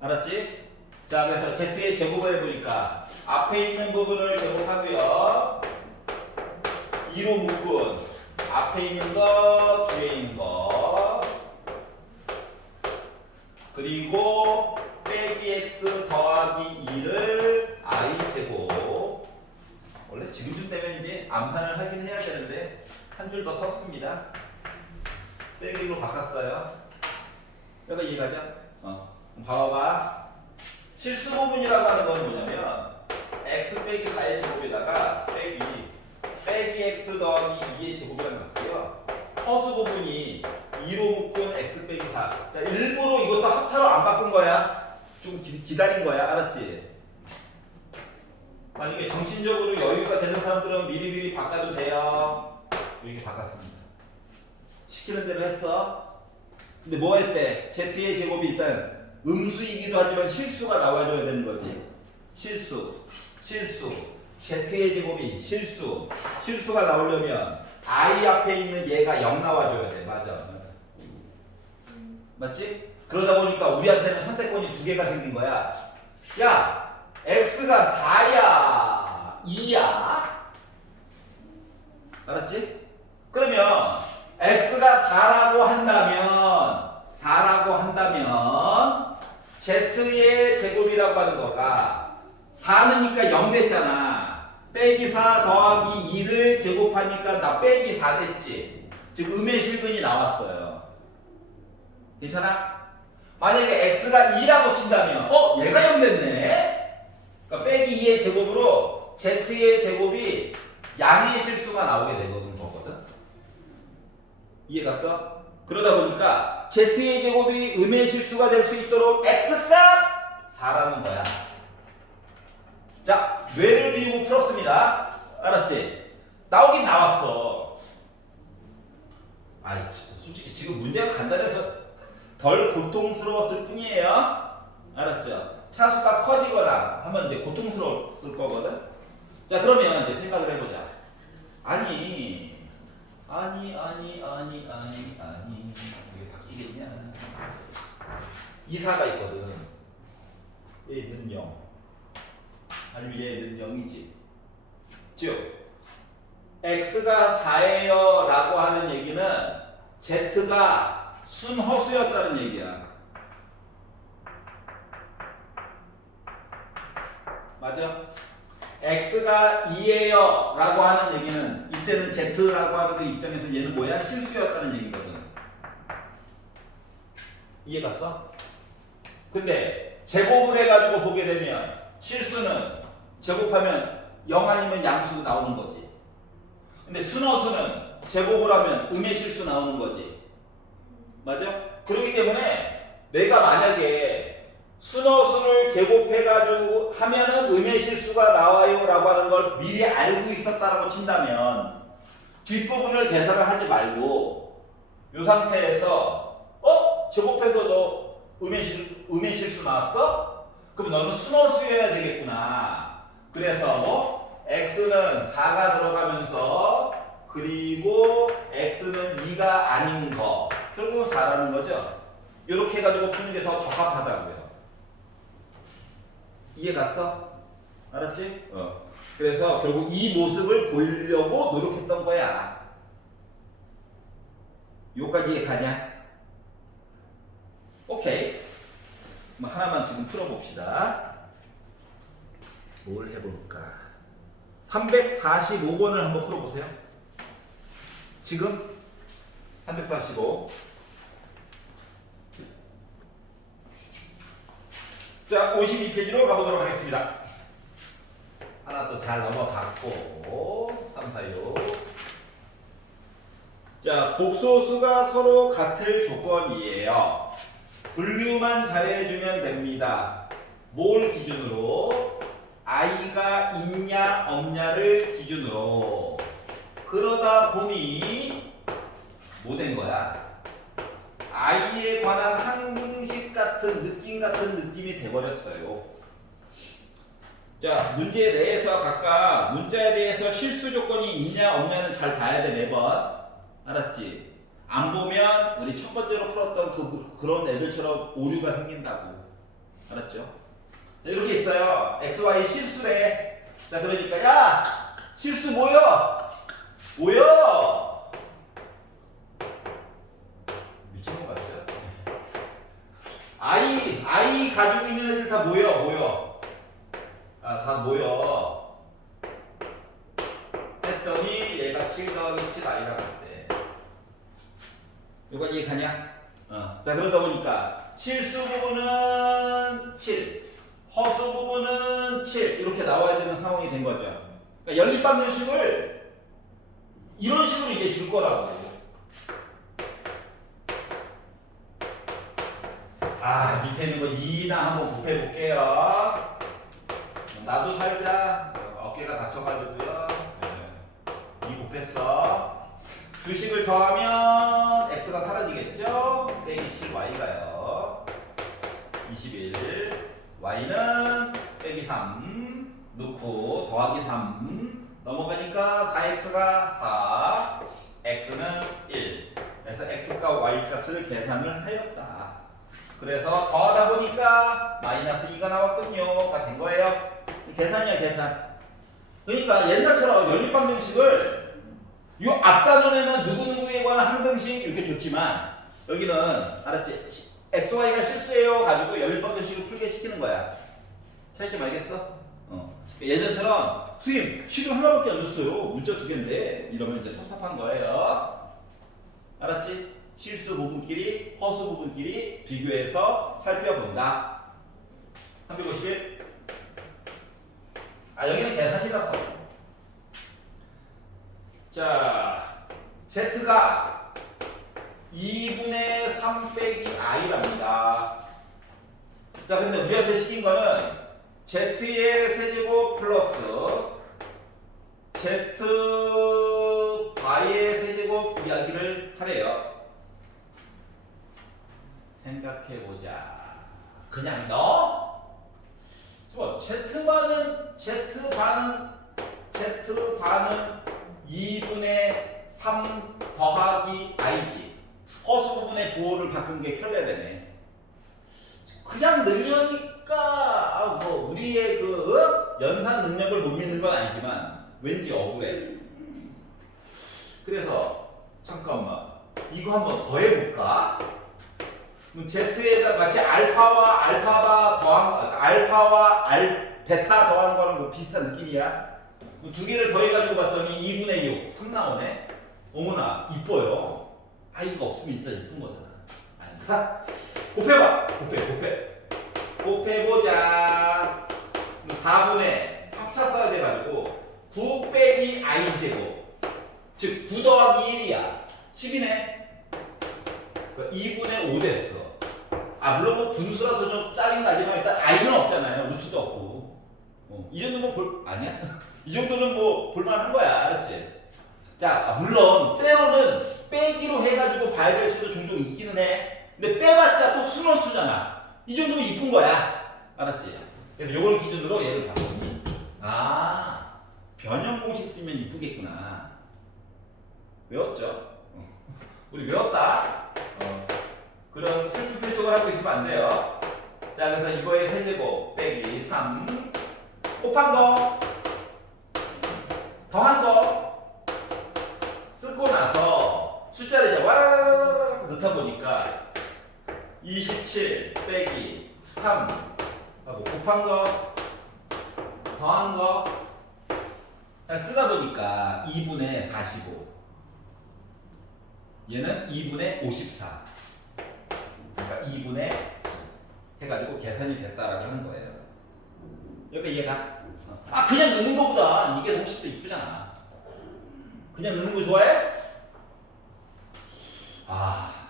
알았지? 자, 그래서 Z의 제곱을 해보니까 앞에 있는 부분을 제곱하고요. 2로 묶은 앞에 있는 거, 뒤에 있는 거 그리고 빼기 x 더하기 2를 i제곱. 원래 지금쯤 되면 이제 암산을 하긴 해야 되는데 한 줄 더 썼습니다. 빼기로 바꿨어요. 여기가 이해가죠? 봐봐. 실수 부분이라고 하는 건 뭐냐면 x 빼기 4의 제곱에다가 빼기 x 더하기 2의 제곱이랑 같고요. 허수 부분이 2로 묶은 x 빼기 4. 자, 일부러 이것도 합차로 안 바꾼 거야. 좀 기다린 거야. 알았지? 만약에 정신적으로 여유가 되는 사람들은 미리미리 바꿔도 돼요. 이렇게 바꿨습니다. 시키는 대로 했어. 근데 뭐 했대? Z의 제곱이 일단 음수이기도 하지만 실수가 나와줘야 되는 거지. 실수. Z의 제곱이 실수가 나오려면 I 앞에 있는 얘가 0 나와줘야 돼. 맞아. 맞지? 그러다 보니까 우리한테는 선택권이 두 개가 생긴 거야. 야, X가 4야, 2야. 알았지? 그러면 X가 4라고 한다면 Z의 제곱이라고 하는 거가 4느니까 0 됐잖아. 빼기 4 더하기 2를 제곱하니까 나 빼기 4 됐지. 지금 음의 실근이 나왔어요. 괜찮아? 만약에 x가 2라고 친다면 얘가 0 됐네? 그러니까 빼기 2의 제곱으로 z의 제곱이 양의 실수가 나오게 되는 거거든. 이해 갔어? 그러다 보니까 z의 제곱이 음의 실수가 될 수 있도록 x값 4라는 거야. 자, 뇌를 비우고 풀었습니다. 알았지? 나오긴 나왔어. 아이, 솔직히 지금 문제가 간단해서 덜 고통스러웠을 뿐이에요. 알았죠? 차수가 커지거나 하면 이제 고통스러웠을 거거든. 자, 그러면 이제 생각을 해보자. 아니 이게 바뀌겠냐? 이사가 있거든. 얘는 0 아니면 얘는 0이지. 즉 x가 4예요 라고 하는 얘기는 z가 순허수였다는 얘기야. 맞아? x가 2예요 라고 하는 얘기는 이때는 z라고 하는 그 입장에서 얘는 뭐야? 실수였다는 얘기거든. 이해 갔어? 근데 제곱을 해가지고 보게 되면 실수는 제곱하면 0 아니면 양수 나오는 거지. 근데 순허수는 제곱을 하면 음의 실수 나오는 거지. 맞아? 그렇기 때문에 내가 만약에 순허수를 제곱해가지고 하면은 음의 실수가 나와요 라고 하는 걸 미리 알고 있었다라고 친다면 뒷부분을 계산을 하지 말고 이 상태에서 제곱해서 너 음의 실수 나왔어? 그럼 너는 순허수여야 되겠구나. 그래서 x는 4가 들어가면서 그리고 x는 2가 아닌 거 결국은 4라는 거죠. 이렇게 해가지고 푸는 게 더 적합하다고요. 이해 갔어? 알았지? 그래서 결국 이 모습을 보이려고 노력했던 거야. 요까지 이해 가냐? 오케이. 그럼 하나만 지금 풀어봅시다. 뭘 해볼까? 345번을 한번 풀어보세요. 지금 345. 자, 52페이지로 가보도록 하겠습니다. 하나 또 잘 넘어갔고 3, 4, 6. 자, 복소수가 서로 같을 조건이에요. 분류만 잘해주면 됩니다. 뭘 기준으로? i가 있냐 없냐를 기준으로. 그러다 보니 뭐 된 거야? i에 관한 항등식 같은 느낌 같은 느낌이 돼버렸어요. 자, 문제 내에서 각각 문자에 대해서 실수 조건이 있냐 없냐는 잘 봐야 돼 매번. 알았지? 안 보면 우리 첫 번째로 풀었던 그런 애들처럼 오류가 생긴다고. 알았죠? 자, 이렇게 있어요. XY 실수래. 자, 그러니까 야! 실수 모여! 모여! 미친것 같죠? I 가지고 있는 애들 다 모여. 다 모여. 했더니 얘가 7 더하기 7 I라고 했대. 요까지 이해가냐? 자, 그러다 보니까 실수 부분은 7, 허수 부분은 7 이렇게 나와야 되는 상황이 된 거죠. 그러니까 연립방정식을 이런 식으로 이제 줄 거라고. 밑에 있는 거 2나 한번 곱해 볼게요. 나도 살자. 어깨가 다쳐가지고요. 2 곱했어. 두 식을 더하면 x가 사라지겠죠? 빼기 7y가요. 21. y는 빼기 3 넣고 더하기 3 넘어가니까 4x가 4, x는 1. 그래서 x값 y값을 계산을 하였다. 그래서 더하다 보니까 마이너스 2가 나왔군요.가 된 거예요. 계산이야, 계산. 그러니까 옛날처럼 연립방정식을 이 앞단원에는 누구누구에 관한 항등식 이렇게 줬지만 여기는 알았지? XY가 실수해요 가지고 연립방정식을 풀게 시키는 거야. 차이점 알겠어? 예전처럼 선생님 식을 하나밖에 안 줬어요. 문자 2개인데 이러면 이제 섭섭한 거예요. 알았지? 실수 부분끼리 허수 부분끼리 비교해서 살펴본다. 351. 여기는 계산이라서. 자, Z가 2분의 3 빼기 i랍니다. 자, 근데 우리한테 시킨 거는 z의 세제곱 플러스 z 바의 세제곱 이야기를 하래요. 생각해보자. 그냥 넣어? z반은 2분의 3 더하기 i지. 허수 부분의 부호를 바꾼 게 켤레되네. 그냥 넣으려니까 뭐 우리의 그 연산 능력을 못 믿는 건 아니지만 왠지 억울해. 그래서 잠깐만 이거 한번 더 해볼까? 그럼 z에다 마치 알파와 베타 더한 거랑 뭐 비슷한 느낌이야? 두 개를 더해가지고 봤더니 2분의 6, 3 나오네? 어머나 이뻐요. 이거 없으면 진짜 이쁜 거잖아. 아닌가? 곱해봐. 곱해보자. 4분의 합차 써야 돼가지고 9 빼기 i제곱, 즉 9 더하기 1이야 10이네. 그러니까 2분의 5 됐어. 물론 뭐 분수라서 좀 짜증 나지만 일단 i는 없잖아요. 루트도 없고. 이 정도면 아니야? 이 정도는 뭐 볼만한 거야. 알았지? 자, 물론 때로는 빼기로 해가지고 봐야 될 수도 종종 있기는 해. 근데 빼봤자 또 순원수잖아. 이 정도면 이쁜 거야. 알았지? 그래서 요걸 기준으로 얘를 봤더니 변형 공식 쓰면 이쁘겠구나. 외웠죠? 우리 외웠다. 그런 슬픈 표정을 하고 있으면 안 돼요. 자, 그래서 이거의 세제곱 빼기 3 곱한 거 더한 거 쓰고 나서 숫자를 이제 와라라라라 넣다 보니까 27 빼기 3 하고 곱한 거 더한 거 쓰다 보니까 2분의 45 얘는 2분의 54 그러니까 2분의 해가지고 계산이 됐다라고 하는 거예요. 여기 이해가? 그냥 넣는 거보다 이게 훨씬 더 이쁘잖아. 그냥 넣는 거 좋아해?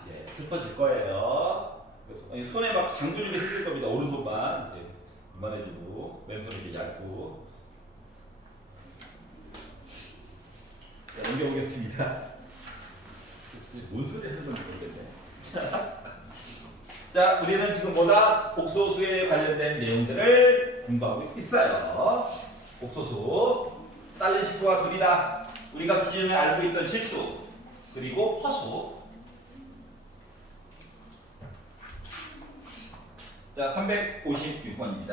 예, 슬퍼질 거예요. 그래서 손에 막 장구주게 힘들 겁니다. 오른손만 이만해지고 왼손이 이렇게 얇고. 자, 넘겨보겠습니다. 뭔 소리 하는 건지 모르겠네. 자, 우리는 지금 뭐다? 복소수에 관련된 내용들을 공부하고 있어요. 복소수, 다른 식구가 둘이다. 우리가 기존에 알고 있던 실수, 그리고 허수. 자, 356번입니다.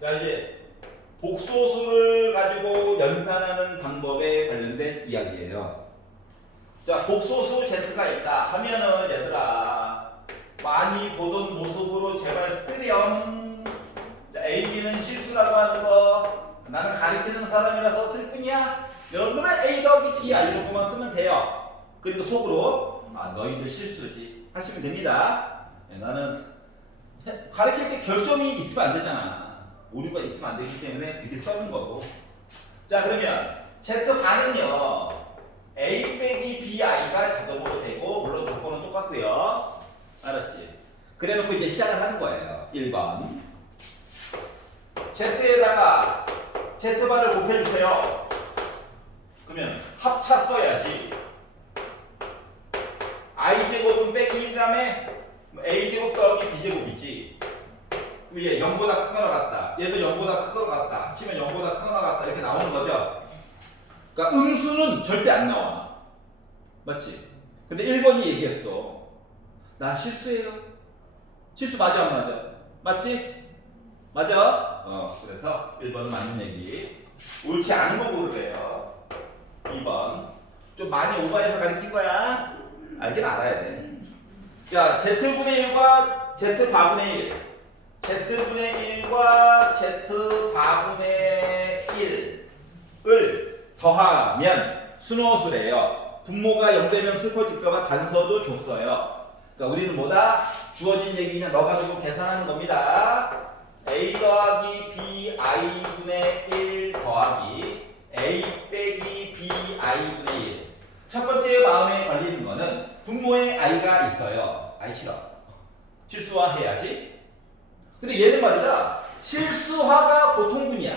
자, 이제 복소수를 가지고 연산하는 방법에 관련된 이야기예요. 자, 복소수 z가 있다 하면은 얘들아 많이 보던 모습으로 제발 쓰렴. 자, A, B는 실수라고 하는 거 나는 가리키는 사람이라서 쓸 뿐이야. 여러분들은 A 더하기 B야 이러고만 쓰면 돼요. 그리고 속으로 너희들 실수지 하시면 됩니다. 나는 가리킬 때 결점이 있으면 안 되잖아. 오류가 있으면 안 되기 때문에 그게 써는 거고. 자, 그러면 Z반은요 A 빼기 BI가 자동으로 되고 물론 조건은 똑같고요. 알았지? 그래 놓고 이제 시작을 하는 거예요. 1번 Z에다가 Z반을 곱해주세요. 그러면 합차 써야지. I제곱은 빼기 1이라며 A제곱 더하기 B제곱이지. 그럼 얘 0보다 크거나 같다. 얘도 0보다 크거나 같다. 합치면 0보다 크거나 같다. 이렇게 나오는 거죠. 그러니까 음수는 절대 안 나와. 맞지? 근데 1번이 얘기했어. 나 실수해요. 실수 맞아 안 맞아? 맞지? 맞아? 그래서 1번은 맞는 얘기. 옳지 않은 거 고르래요. 2번. 좀 많이 오버해서 가르친 거야. 알긴 알아야 돼. 자, Z분의 1과 Z바분의 1. Z분의 1과 Z바분의 1을 더하면 순호수래요. 분모가 0되면 슬퍼질까봐 단서도 줬어요. 그러니까 우리는 뭐다? 주어진 얘기 그냥 넣어가지고 계산하는 겁니다. A 더하기 B I분의 1 더하기 A 빼기 B I분의 1. 첫 번째 마음에 걸리는 거는 분모에 i가 있어요. i 싫어. 실수화해야지. 근데 얘는 말이다. 실수화가 고통분이야.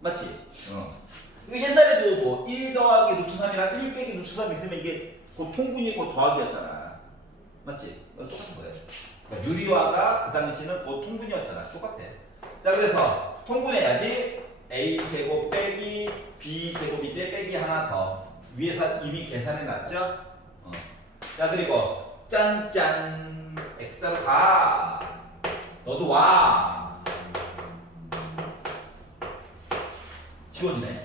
맞지? 이거 옛날에도 뭐 1 더하기 루트 3이랑 1 빼기 루트 3 있으면 이게 고통분이 더하기였잖아. 맞지? 똑같은 거예요. 그러니까 유리화가 그 당시는 고통분이었잖아. 똑같아. 자, 그래서 통분해야지. a제곱 빼기 b제곱인데 빼기 하나 더. 위에서 이미 계산해 놨죠? 자, 그리고 짠짠 x자로 가. 너도 와. 지워지네.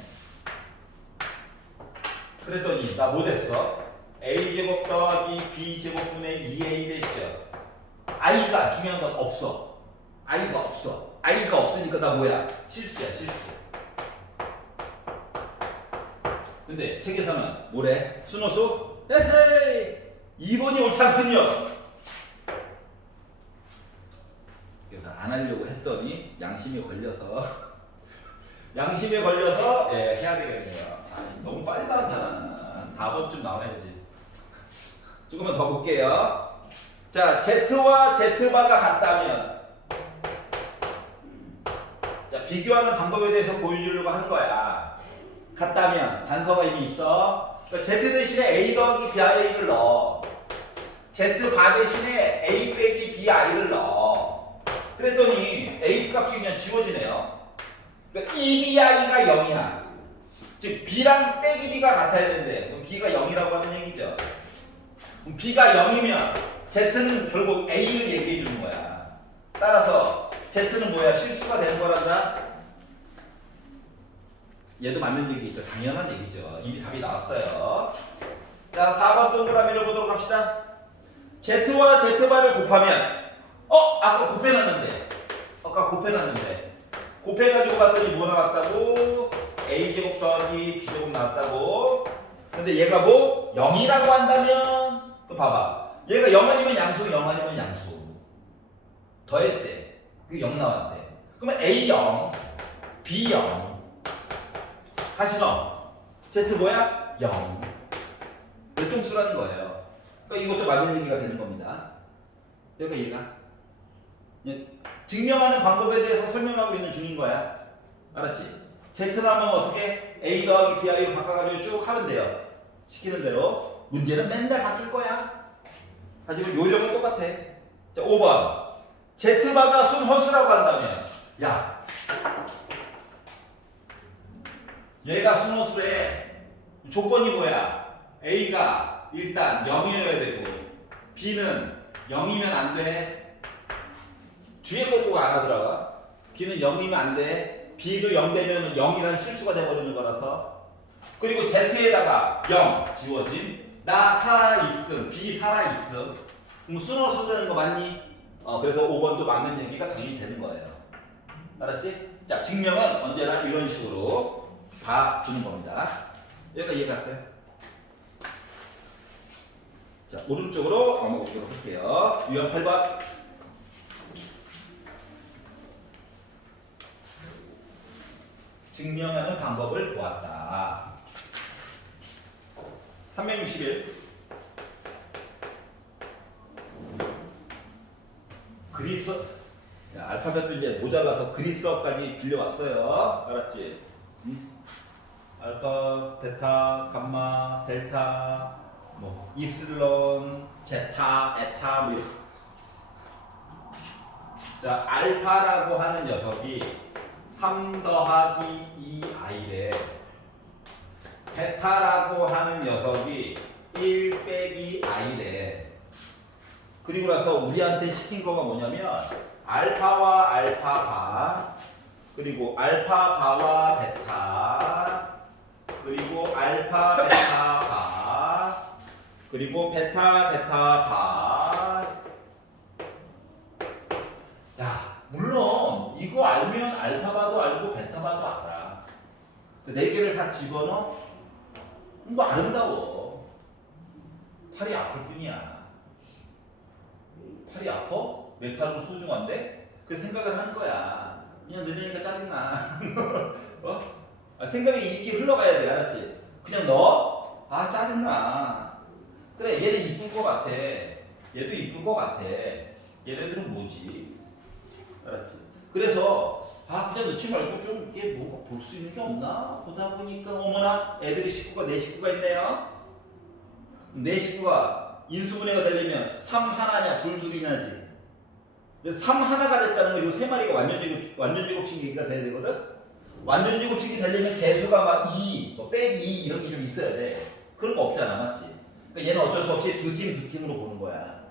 그랬더니 나 뭐 됐어? a제곱 더하기 b제곱분의 2a 됐죠? i가 중요한 건 없어. i가 없어. i가 없으니까 나 뭐야? 실수야, 실수. 근데 책에서는 뭐래? 순호수? 헤헤이! 2번이 옳지 않군요. 안 하려고 했더니 양심이 걸려서 양심에 걸려서 해야 되겠네요. 너무 빨리 나왔잖아. 4번쯤 나와야지. 조금만 더 볼게요. 자, Z와 Z바가 같다면 자, 비교하는 방법에 대해서 보여주려고 하는 거야. 같다면 단서가 이미 있어. 그러니까 Z 대신에 A 더하기 BI를 넣어. Z바 대신에 A 빼기 BI를 넣어. 그랬더니 A 값이 그냥 지워지네요. 그러니까 EBI가 0이야. 즉 B랑 빼기 B가 같아야 되는데 그럼 B가 0이라고 하는 얘기죠. 그럼 B가 0이면 Z는 결국 A를 얘기해 주는 거야. 따라서 Z는 뭐야? 실수가 되는 거란다. 얘도 맞는 얘기죠. 당연한 얘기죠. 이미 답이 나왔어요. 자, 4번 동그라미를 보도록 합시다. Z와 Z바를 곱하면 아까 곱해놨는데 곱해가지고 봤더니 뭐 나왔다고? A제곱 더하기 B제곱 나왔다고. 근데 얘가 뭐? 0이라고 한다면 또 봐봐. 얘가 0 아니면 양수, 0 아니면 양수. 더했대. 그 0 나왔대. 그러면 A0, B0. 다시 넣어. Z 뭐야? 0. 멸종수라는 거예요. 그러니까 이것도 맞는 얘기가 되는 겁니다. 얘가. 증명하는 방법에 대해서 설명하고 있는 중인 거야. 알았지? Z 나오면 어떻게? A 더하기 BI로 바꿔가지고 쭉 하면 돼요. 시키는 대로. 문제는 맨날 바뀔 거야. 하지만 요령은 똑같아. 자, 5번. Z바가 순허수라고 한다면 야, 얘가 순허수래. 조건이 뭐야? A가 일단 0이어야 되고 B는 0이면 안 돼. 뒤에 거 안 하더라고. B는 0이면 안 돼. B도 0 되면 0이란 실수가 돼버리는 거라서. 그리고 Z에다가 0 지워짐. 나 살아있음. B 살아있음. 그럼 순호수 되는 거 맞니? 그래서 5번도 맞는 얘기가 당연히 되는 거예요. 알았지? 자, 증명은 언제나 이런 식으로 봐주는 겁니다. 여기까지 이해갔어요? 자, 오른쪽으로 넘어가도록 할게요. 유형 8번. 증명하는 방법을 보았다. 361. 그리스. 야, 알파벳도 이제 모자라서 그리스어까지 빌려왔어요. 알았지? 알파, 베타, 감마, 델타, 뭐 입실론, 제타, 에타 뭐 이렇게. 자, 알파라고 하는 녀석이 3 더하기 2i래. 베타라고 하는 녀석이 1 빼기 i래. 그리고 나서 우리한테 시킨 거가 뭐냐면 알파와 알파바, 그리고 알파바와 베타, 그리고 알파 베타바, 그리고 베타 베타바. 야, 물론 이거 알면 알파바도 알고 베타바도 알아. 그 네 개를 다 집어넣어? 뭐 아름다워. 팔이 아플 뿐이야. 팔이 아파? 내 팔은 소중한데? 그 생각을 하는 거야. 그냥 늘리니까 짜증나. 생각이 이렇게 흘러가야 돼. 알았지? 그냥 넣어? 아 짜증나. 그래 얘는 이쁠 것 같아. 얘도 이쁠 것 같아. 얘네들은 뭐지? 알았지? 그래서 아 그냥 넣지 말고 좀 이게 뭐가 볼 수 있는 게 없나 보다 보니까 어머나 애들이 식구가 네 식구가 있네요. 네 식구가 인수분해가 되려면 3 하나냐 둘이냐지. 근데 3 하나가 됐다는 건 이 세 마리가 완전 제곱식 얘기가 돼야 되거든. 완전 제곱식이 되려면 개수가 막 2, 뭐 빼기 2 이런 게 좀 있어야 돼. 그런 거 없잖아, 맞지? 그러니까 얘는 어쩔 수 없이 두 팀으로 보는 거야.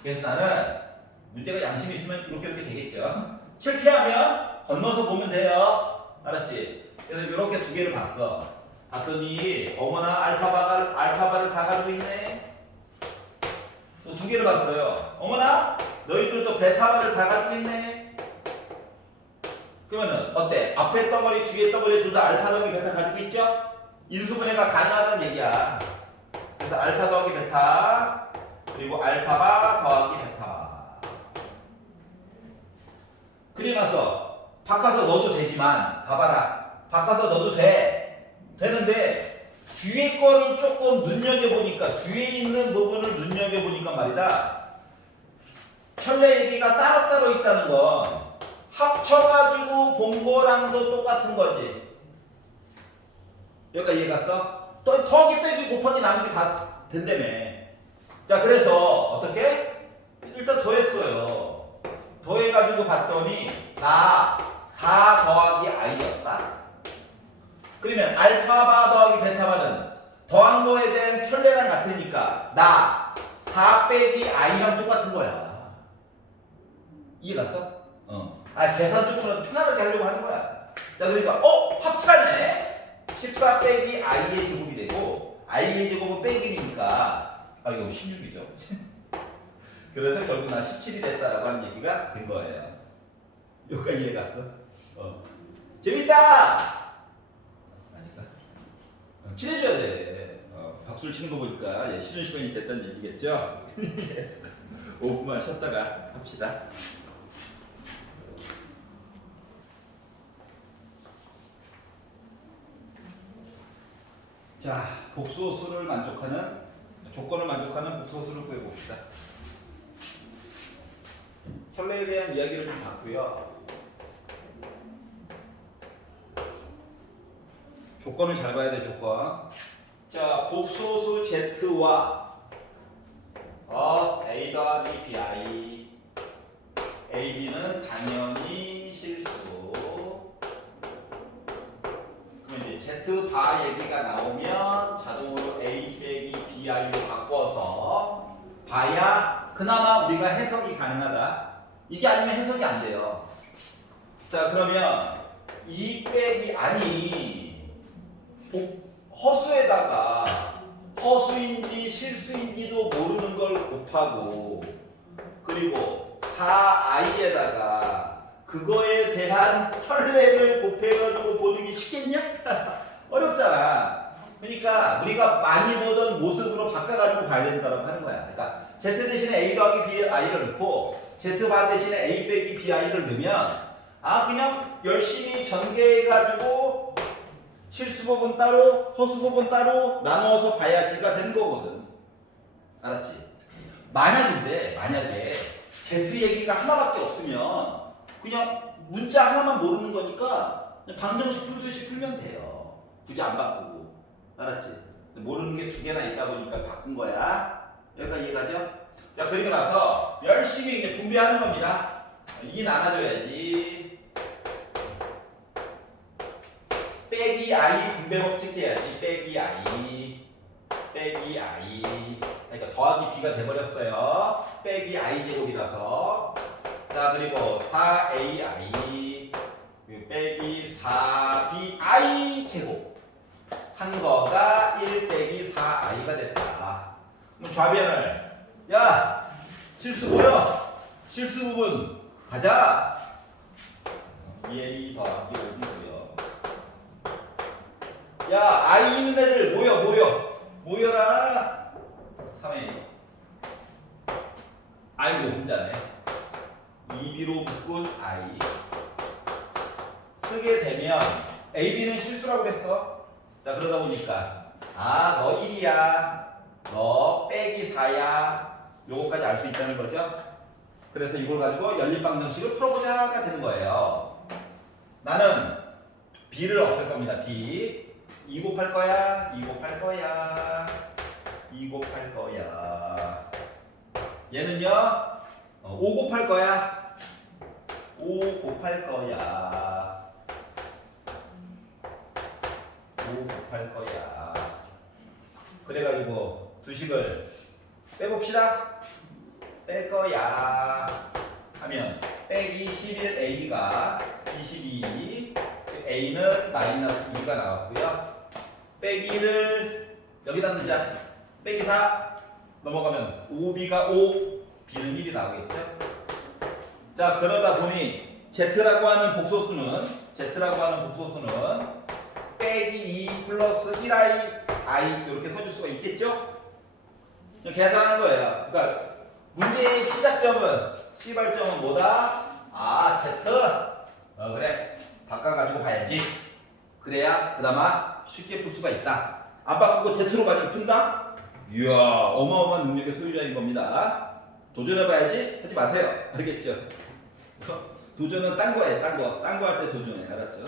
그래서 나는 문제가 양심이 있으면 이렇게 되겠죠. 실패하면 건너서 보면 돼요. 알았지? 그래서 이렇게 두 개를 봤어. 봤더니 어머나 알파바를 다 가지고 있네. 또 두 개를 봤어요. 어머나 너희들 또 베타바를 다 가지고 있네. 그러면은 어때? 앞에 덩어리 뒤에 덩어리 둘 다 알파 더하기 베타 가지고 있죠? 인수분해가 가능하다는 얘기야. 그래서 알파 더하기 베타 그리고 알파바 더하기 베타. 그리고 나서 바꿔서 넣어도 되지만 봐봐라. 바꿔서 넣어도 되는데 뒤에 거를 조금 눈여겨보니까 뒤에 있는 부분을 눈여겨보니까 말이다. 혈내 얘기가 따로따로 있다는 건 합쳐가지고 본 거랑도 똑같은 거지. 여기까지 이해 갔어? 또 더하기 빼기 곱하기 나누기 다 된다며. 자 그래서 어떻게? 일단 더했어요. 더해가지고 봤더니 나 4 더하기 i였다. 그러면 알파바 더하기 베타바는 더한 거에 대한 켤레랑 같으니까 나 4 빼기 i랑 똑같은 거야. 이해 갔어? 계산적으로 편안하게 하려고 하는 거야. 자 그러니까 합차네. 14 빼기 i의 제곱이 되고 i의 제곱은 빼기니까 이거 16이죠. 그래서 결국 나 17이 됐다라고 하는 얘기가 된 거예요. 여기까지 이해 갔어? 재밌다! 아닌가? 친해져야 돼. 박수를 치는 거 보니까 쉬는 시간이 됐다는 얘기겠죠? 5분만 쉬었다가 합시다. 자, 복소수를 만족하는 조건을 만족하는 복소수를 구해봅시다. 혈내에 대한 이야기를 좀 봤고요. 조건을 잘 봐야 돼, 조건. 자, 복소수 Z와 A 더하기 BI AB는 당연히 실수. 그럼 이제 Z 얘기가 나오면 자동으로 A 빼기 BI로 바꿔서 봐야 그나마 우리가 해석이 가능하다. 이게 아니면 해석이 안 돼요. 자 그러면 2 빼기 허수에다가 허수인지 실수인지도 모르는 걸 곱하고 그리고 4i에다가 그거에 대한 혈내를 곱해가지고 보는 게 쉽겠냐? 어렵잖아. 그러니까 우리가 많이 보던 모습으로 바꿔가지고 봐야 된다고 하는 거야. 그러니까 Z 대신에 A 더하기 BI를 넣고 Z바 대신에 A 빼기 BI를 넣으면 그냥 열심히 전개해가지고 실수 부분 따로 허수 부분 따로 나누어서 봐야지가 되는 거거든. 알았지? 만약에 Z 얘기가 하나밖에 없으면 그냥 문자 하나만 모르는 거니까 방정식 풀듯이 풀면 돼요. 굳이 안 바꾸고. 알았지? 모르는 게 2개나 있다 보니까 바꾼 거야. 여기까지 이해가죠? 자 그리고 나서 열심히 이제 분배하는 겁니다. 2 나눠줘야지. 빼기 i 분배 법칙 해야지. 빼기 i 그러니까 더하기 b가 돼버렸어요. 빼기 i 제곱이라서. 자 그리고 4ai 빼기 4bi 제곱 한 거가 1 빼기 4i가 됐다. 그럼 좌변을 실수 보여. 실수 부분 가자. 2a 더하기 5이고요. i 있는 애들 모여라. 3a. 아이고 혼자네. 2b로 묶은 i 쓰게 되면 ab는 실수라고 그랬어. 자 그러다 보니까 아, 너 1이야. 너 빼기 4야. 요거까지 알 수 있다는 거죠. 그래서 이걸 가지고 연립방정식을 풀어보자가 되는 거예요. 나는 b를 없앨 겁니다. b 2 곱할 거야. 2 곱할 거야. 2 곱할 거야. 얘는요 5 곱할 거야. 5 곱할 거야. 5 곱할 거야. 그래가지고 두식을 빼봅시다. 뺄 거야 하면 빼기 11a가 22, a는 마이너스 2가 나왔고요. 빼기를 여기다 넣자. 빼기 4 넘어가면 5b가 5, b는 1이 나오겠죠. 자, 그러다 보니 z라고 하는 복소수는 빼기 2 플러스 1i 이렇게 써줄 수가 있겠죠. 계산하는 거예요. 그러니까 문제의 시발점은 뭐다? 아, z. 그래. 바꿔가지고 봐야지. 그래야 그나마 쉽게 풀 수가 있다. 안 바꾸고 z로 가지고 푼다? 이야, 어마어마한 능력의 소유자인 겁니다. 도전해봐야지 하지 마세요. 알겠죠? 도전은 딴 거예요. 딴 거 할 때 도전해. 알았죠?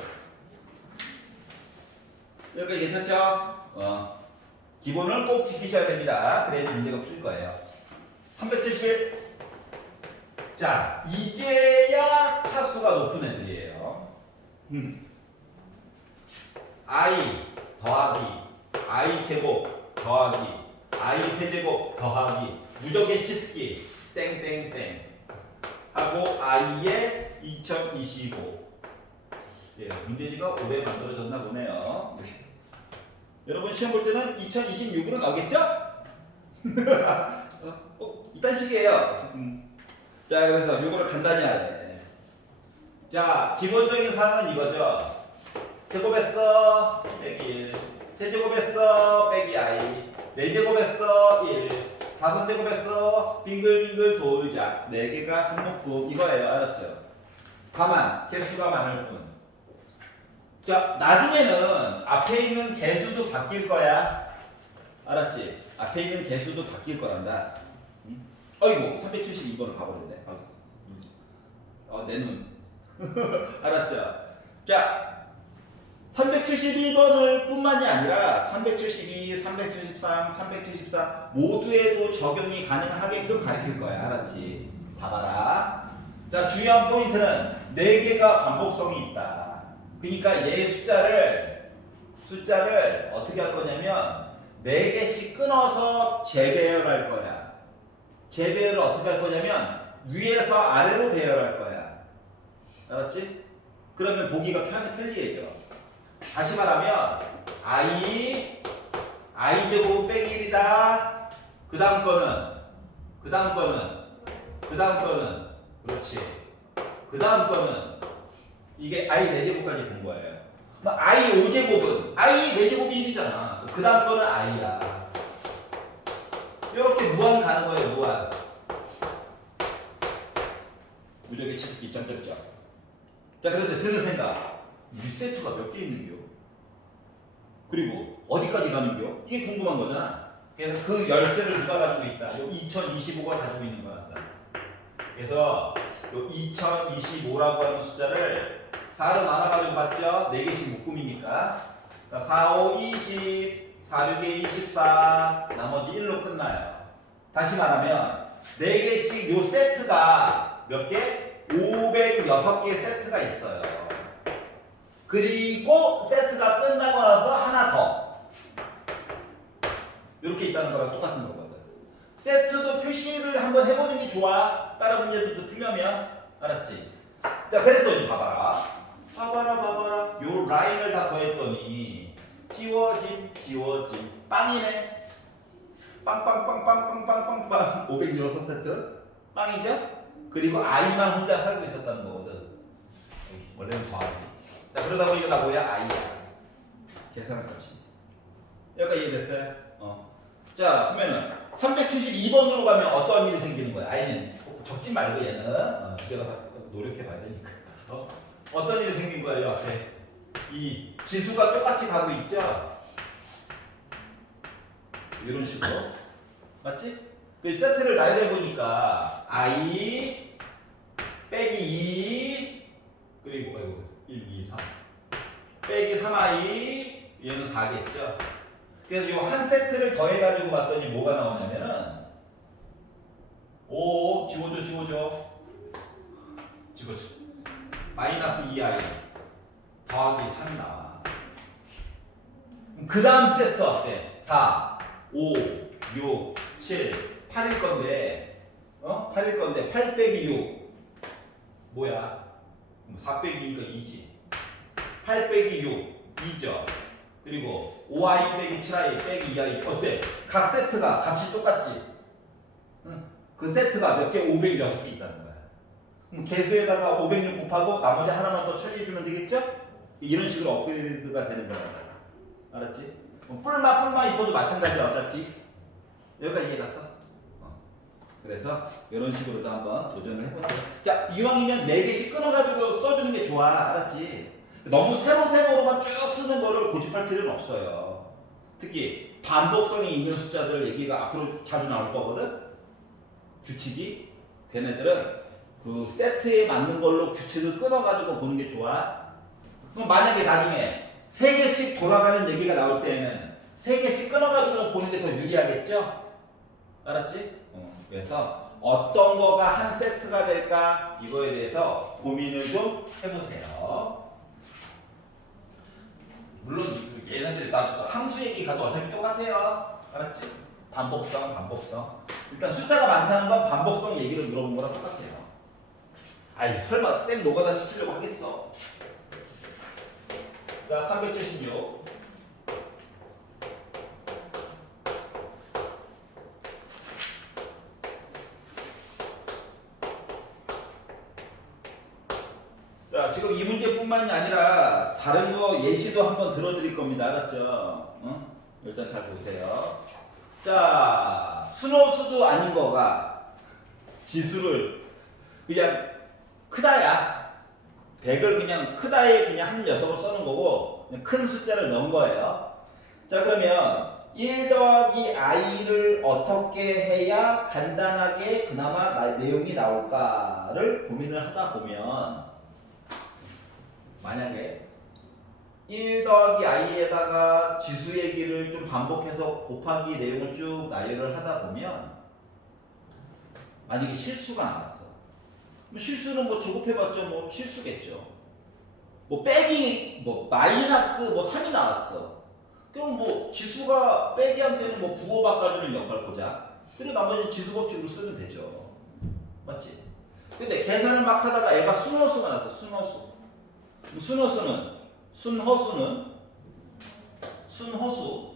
여기까지 괜찮죠? 기본을 꼭 지키셔야 됩니다. 그래야 문제가 풀릴 거예요. 371. 자, 이제야 차수가 높은 애들이에요. i 더하기 i 제곱 더하기 i 세제곱 더하기 무적의 치트키 땡땡땡 하고 i의 2025. 예, 문제지가 오래 만들어졌나 보네요. 여러분 시험 볼 때는 2026으로 나오겠죠? 이딴 식이에요. 자, 그래서 이거를 간단히 하래. 자, 기본적인 사항은 이거죠. 제곱했어 빼기 1, 세제곱했어 빼기 i, 네제곱했어 1, 다섯제곱했어 빙글빙글 돌자. 4개가 한묶음 이거예요. 알았죠? 다만 개수가 많을 뿐. 자, 나중에는 앞에 있는 개수도 바뀔 거야. 알았지? 앞에 있는 개수도 바뀔 거란다. 어이구, 372번을 봐버렸네. 내 눈. 알았죠? 자, 371번을 뿐만이 아니라 372, 373, 374 모두에도 적용이 가능하게끔 가르칠 거야. 알았지? 봐봐라. 자, 중요한 포인트는 4개가 반복성이 있다. 그러니까 얘 숫자를 어떻게 할 거냐면 4개씩 끊어서 재배열할 거야. 재배열을 어떻게 할 거냐면 위에서 아래로 배열할 거야. 알았지? 그러면 보기가 편리해져. 다시 말하면 i 제곱 빼기 1이다. 그 다음 거는 그렇지. 그 다음 거는 이게 i 4제곱까지 본 거예요. 그럼 i 5제곱은 i 4제곱이 1이잖아. 그 다음 거는 i야. 이렇게 무한 가는 거예요. 무한. 무적의 치트키 점점점. 자, 그런데 드는 생각. 이 세트가 몇 개 있는겨? 그리고 어디까지 가는겨? 이게 궁금한 거잖아. 그래서 그 열쇠를 누가 가지고 있다. 요 2025가 가지고 있는 거야. 그래서 요 2025라고 하는 숫자를 4로 나눠가지고 봤죠? 4개씩 묶음이니까. 그러니까 4, 5, 20, 4, 6에 24, 나머지 1로 끝나요. 다시 말하면 4개씩 요 세트가 몇 개? 506개 세트가 있어요. 그리고 세트가 끝나고 나서 하나 더. 이렇게 있다는 거랑 똑같은 거거든. 세트도 표시를 한번 해보는 게 좋아. 다른 문제들도 풀려면. 알았지? 자, 그랬더니 봐봐라. 요 라인을 다 더했더니 지워짐 빵이네. 빵빵빵빵빵빵빵빵 506세트 빵이죠? 그리고 i만 혼자 살고 있었다는 거거든. 원래는 더하기. 자, 그러다 보니까 나 뭐야? i야. 계산할 값이. 여기까지 이해됐어요? 자, 그러면은 372번으로 가면 어떤 일이 생기는 거야? i는 적지 말고 얘는 집에 가서 노력해 봐야 되니까. 어떤 일이 생긴 거야, 이 앞에? 이 지수가 똑같이 가고 있죠? 이런 식으로. 맞지? 그 세트를 나열해 보니까 I 빼기 2 그리고 1, 2, 3 빼기 3I 얘는 4겠죠. 그래서 이 한 세트를 더해 가지고 봤더니 뭐가 나오냐면은 오 지워줘 마이너스 2I 더하기 3이 나와. 그 다음 세트 어때? 4, 5, 6, 7, 8일 건데 8일 건데 8 빼기 6 뭐야? 4 빼기 2가 2지. 8 빼기 6 2죠. 그리고 5I 빼기 7I 빼기 2I 어때? 각 세트가 값이 똑같지? 응. 그 세트가 몇 개? 506개 있다는 거야. 그럼 개수에다가 506 곱하고 나머지 하나만 더 처리해주면 되겠죠? 이런 식으로 업그레이드가 되는 거야. 알았지? 뿔마 있어도 마찬가지야 어차피. 여기까지 이해갔어? 그래서 이런 식으로도 한번 도전을 해보세요. 자, 이왕이면 4개씩 끊어가지고 써주는 게 좋아. 알았지? 너무 세로로만 쭉 쓰는 거를 고집할 필요는 없어요. 특히 반복성이 있는 숫자들 얘기가 앞으로 자주 나올 거거든? 규칙이. 걔네들은 그 세트에 맞는 걸로 규칙을 끊어가지고 보는 게 좋아. 그럼 만약에 나중에 3개씩 돌아가는 얘기가 나올 때에는 3개씩 끊어가지고 보는 게 더 유리하겠죠? 알았지? 그래서 어떤 거가 한 세트가 될까 이거에 대해서 고민을 좀 해보세요. 물론 얘네들이 나도 함수 얘기 가도 어차피 똑같아요. 알았지? 반복성. 일단 숫자가 많다는 건 반복성 얘기를 물어본 거랑 똑같아요. 아이 설마 쌤 노가다 시키려고 하겠어? 자, 376. 자, 지금 이 문제뿐만이 아니라 다른 거 예시도 한번 들어드릴 겁니다. 알았죠? 응? 일단 잘 보세요. 자, 순호수도 아닌 거가 지수를 그냥 크다야. 100을 그냥 크다에 그냥 한 녀석을 써는 거고 그냥 큰 숫자를 넣은 거예요. 자, 그러면 1 더하기 i를 어떻게 해야 간단하게 그나마 내용이 나올까를 고민을 하다 보면 만약에 1 더하기 i에다가 지수 얘기를 좀 반복해서 곱하기 내용을 쭉 나열을 하다 보면 만약에 실수가 나왔어. 실수는 뭐 제곱해봤자 뭐 실수겠죠. 뭐 빼기 뭐 마이너스 뭐 3이 나왔어. 그럼 뭐 지수가 빼기한테는 뭐 부호 바꿔주는 역할 보자. 그리고 나머지는 지수 법칙으로 쓰면 되죠. 맞지? 근데 계산을 막 하다가 애가 순허수가 났어. 순허수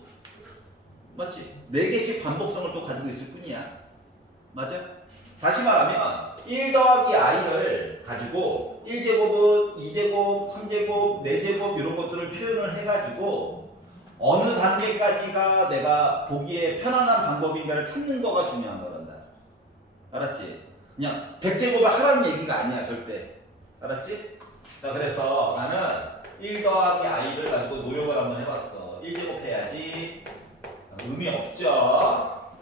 맞지? 4개씩 반복성을 또 가지고 있을 뿐이야. 맞아? 다시 말하면 1 더하기 i를 가지고 1제곱은 2제곱, 3제곱, 4제곱 이런 것들을 표현을 해가지고 어느 단계까지가 내가 보기에 편안한 방법인가를 찾는 거가 중요한 거란다. 알았지? 그냥 100제곱을 하라는 얘기가 아니야 절대. 알았지? 자, 그래서 나는 1 더하기 i를 가지고 노력을 한번 해봤어. 1제곱 해야지. 의미 없죠?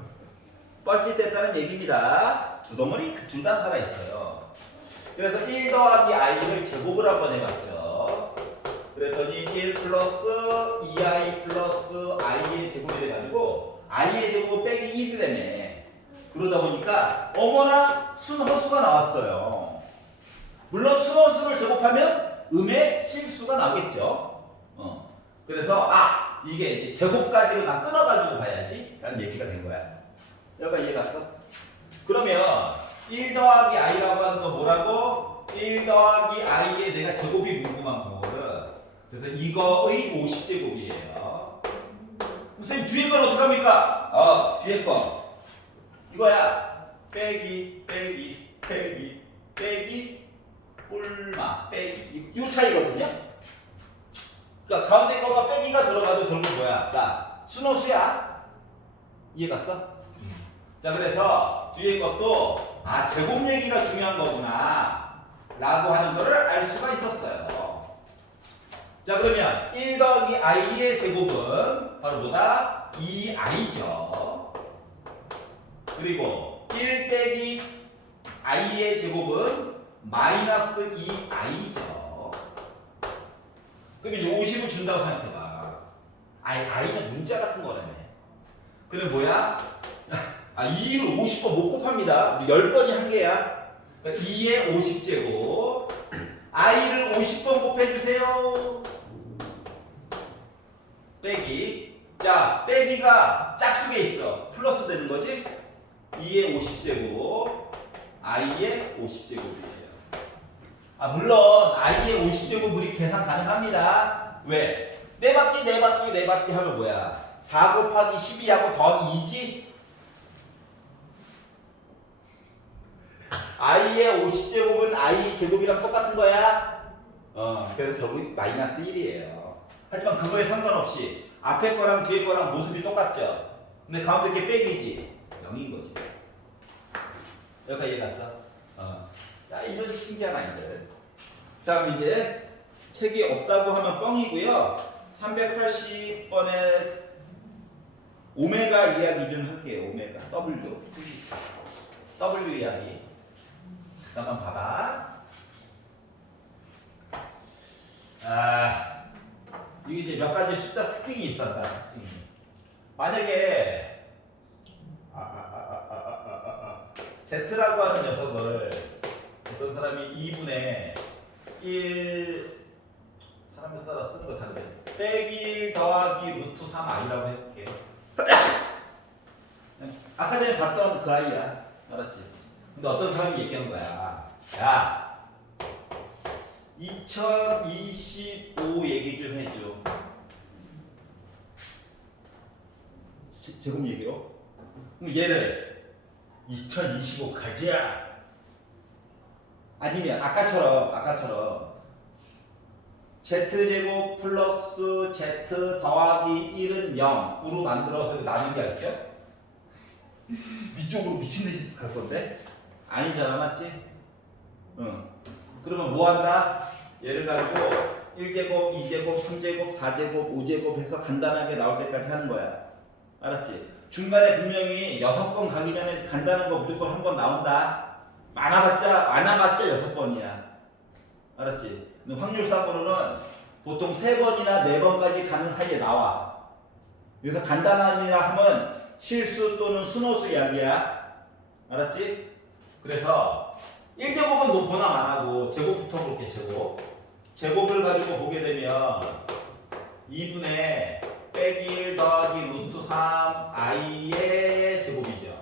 뻘짓됐다는 얘기입니다. 두 덩어리 둘 다 살아있어요. 그래서 1 더하기 i를 제곱을 한번 해봤죠. 그랬더니 1 플러스 2i 플러스 i의 제곱이 돼가지고 i의 제곱은 빼기 1이라며. 그러다 보니까 어머나 순허수가 나왔어요. 물론 순허수를 제곱하면 음의 실수가 나오겠죠. 그래서 이게 이제 제곱까지로 다 끊어가지고 봐야지 라는 얘기가 된 거야. 여기가 이해갔어? 그러면 1 더하기 i라고 하는 거 뭐라고? 1 더하기 i에 내가 제곱이 궁금한 거거든. 그래서 이거의 50제곱이에요. 선생님 뒤에 건 어떡합니까? 뒤에 거 이거야. 빼기 뿔마 빼기 이 차이거든요. 그러니까 가운데 거가 빼기가 들어가도 결국 뭐야? 나 순호수야. 이해갔어? 자, 그래서 뒤에 것도 제곱 얘기가 중요한 거구나 라고 하는 거를 알 수가 있었어요. 자 그러면 1 더하기 i의 제곱은 바로 뭐다? 2i죠. 그리고 1 빼기 i의 제곱은 마이너스 2i죠. 그럼 이제 50을 준다고 생각해봐. i는 문자 같은 거라며. 그럼 뭐야? 2를 50번 못 곱합니다. 우리 10번이 한계야. 그러니까 2의 50제곱 i를 50번 곱해주세요. 빼기. 자, 빼기가 짝수에 있어. 플러스 되는 거지? 2의 50제곱 i의 50제곱이에요. 물론 i의 50제곱 우리 계산 가능합니다. 왜? 네 바퀴 하면 뭐야? 4 곱하기 12하고 더하기 2지? i의 50제곱은 i 제곱이랑 똑같은 거야. 그래서 결국 마이너스 1이에요. 하지만 그거에 상관없이 앞에 거랑 뒤에 거랑 모습이 똑같죠. 근데 가운데 게 빼기지. 0인 거지. 여기까지 이해갔어? 야, 이런 신기한 아이들. 자, 그럼 이제 책이 없다고 하면 뻥이고요. 380번에 오메가 이야기 좀 할게요. 오메가 W 이야기. 한번 봐봐. 이게 이제 몇 가지 숫자 특징이 있단다. 특징이. 만약에 Z라고 하는 녀석을 어떤 사람이 2분의 1 사람에 따라 쓰는 거 다르네. 빼기 1 더하기 루트 3i라고 해볼게. 아까 전에 봤던 그 아이야. 알았지? 근데 어떤 사람이 얘기한 거야. 야, 2025 얘기 좀 해줘. 제곱 얘기요? 그럼 얘를 2025 가자. 아니면 아까처럼 z제곱 플러스 z 더하기 1은 0으로 만들어서 나누기 할게요. 위쪽으로 미친듯이 갈 건데? 아니잖아, 맞지? 응. 그러면 뭐 한다? 얘를 가지고 1제곱, 2제곱, 3제곱, 4제곱, 5제곱 해서 간단하게 나올 때까지 하는 거야. 알았지? 중간에 분명히 6번 가기 전에 간단한 거 무조건 한 번 나온다. 많아봤자 6번이야. 알았지? 근데 확률상으로는 보통 3번이나 4번까지 가는 사이에 나와. 그래서 간단함이라 하면 실수 또는 순호수 이야기야. 알았지? 그래서 1제곱은 뭐 보남 안 하고 제곱부터 볼게. 제곱을 가지고 보게 되면 2분의 빼기 1 더하기 루트 3 i의 제곱이죠.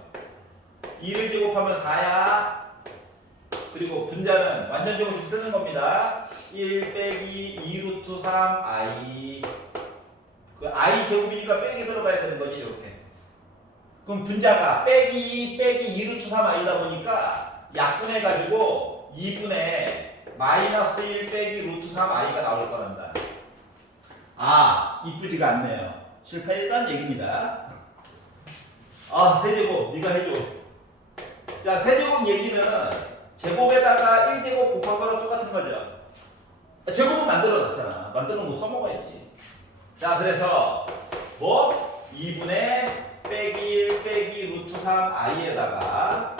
2를 제곱하면 4야. 그리고 분자는 완전 제곱식 쓰는 겁니다. 1 빼기 2 루트 3 i. 그 i 제곱이니까 빼기 들어가야 되는 거지, 이렇게. 그럼 분자가 빼기 2 빼기 2 루트 3 i다 보니까 약분해가지고 2분의 마이너스 1 빼기 루트 3 i가 나올 거란다. 이쁘지가 않네요. 실패했다는 얘기입니다. 세제곱, 네가 해줘. 자, 세제곱 얘기는 제곱에다가 1제곱 곱한 거랑 똑같은 거죠. 제곱은 만들어놨잖아. 만들어놓은 거 써먹어야지. 자, 그래서 뭐? 2분의 빼기 1 빼기 루트 3 i에다가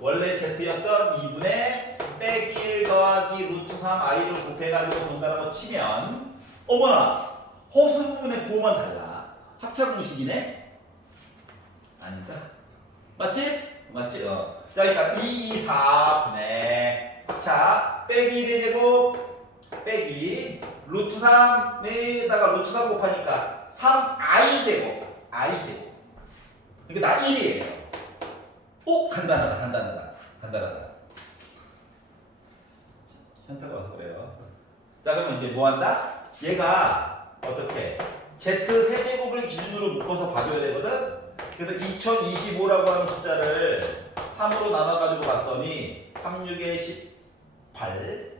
원래 z였던 2분의 빼기 1 더하기 루트 3 i를 곱해가지고 본다라고 치면 어머나! 호수 부분의 부호만 달라. 합차 공식이네? 아닌가? 맞지? 맞지? 자, 그러니까 2, 2, 4분의 합차 빼기 1의 제곱 빼기 루트 3에다가 루트 3 곱하니까 3i 제곱 그러니까 나 1이에요. 간단하다. 현타가 와서 그래요. 자, 그러면 이제 뭐 한다? 얘가 어떻게 z 세제곱을 기준으로 묶어서 봐줘야 되거든. 그래서 2025라고 하는 숫자를 3으로 나눠가지고 봤더니 3, 6에 18,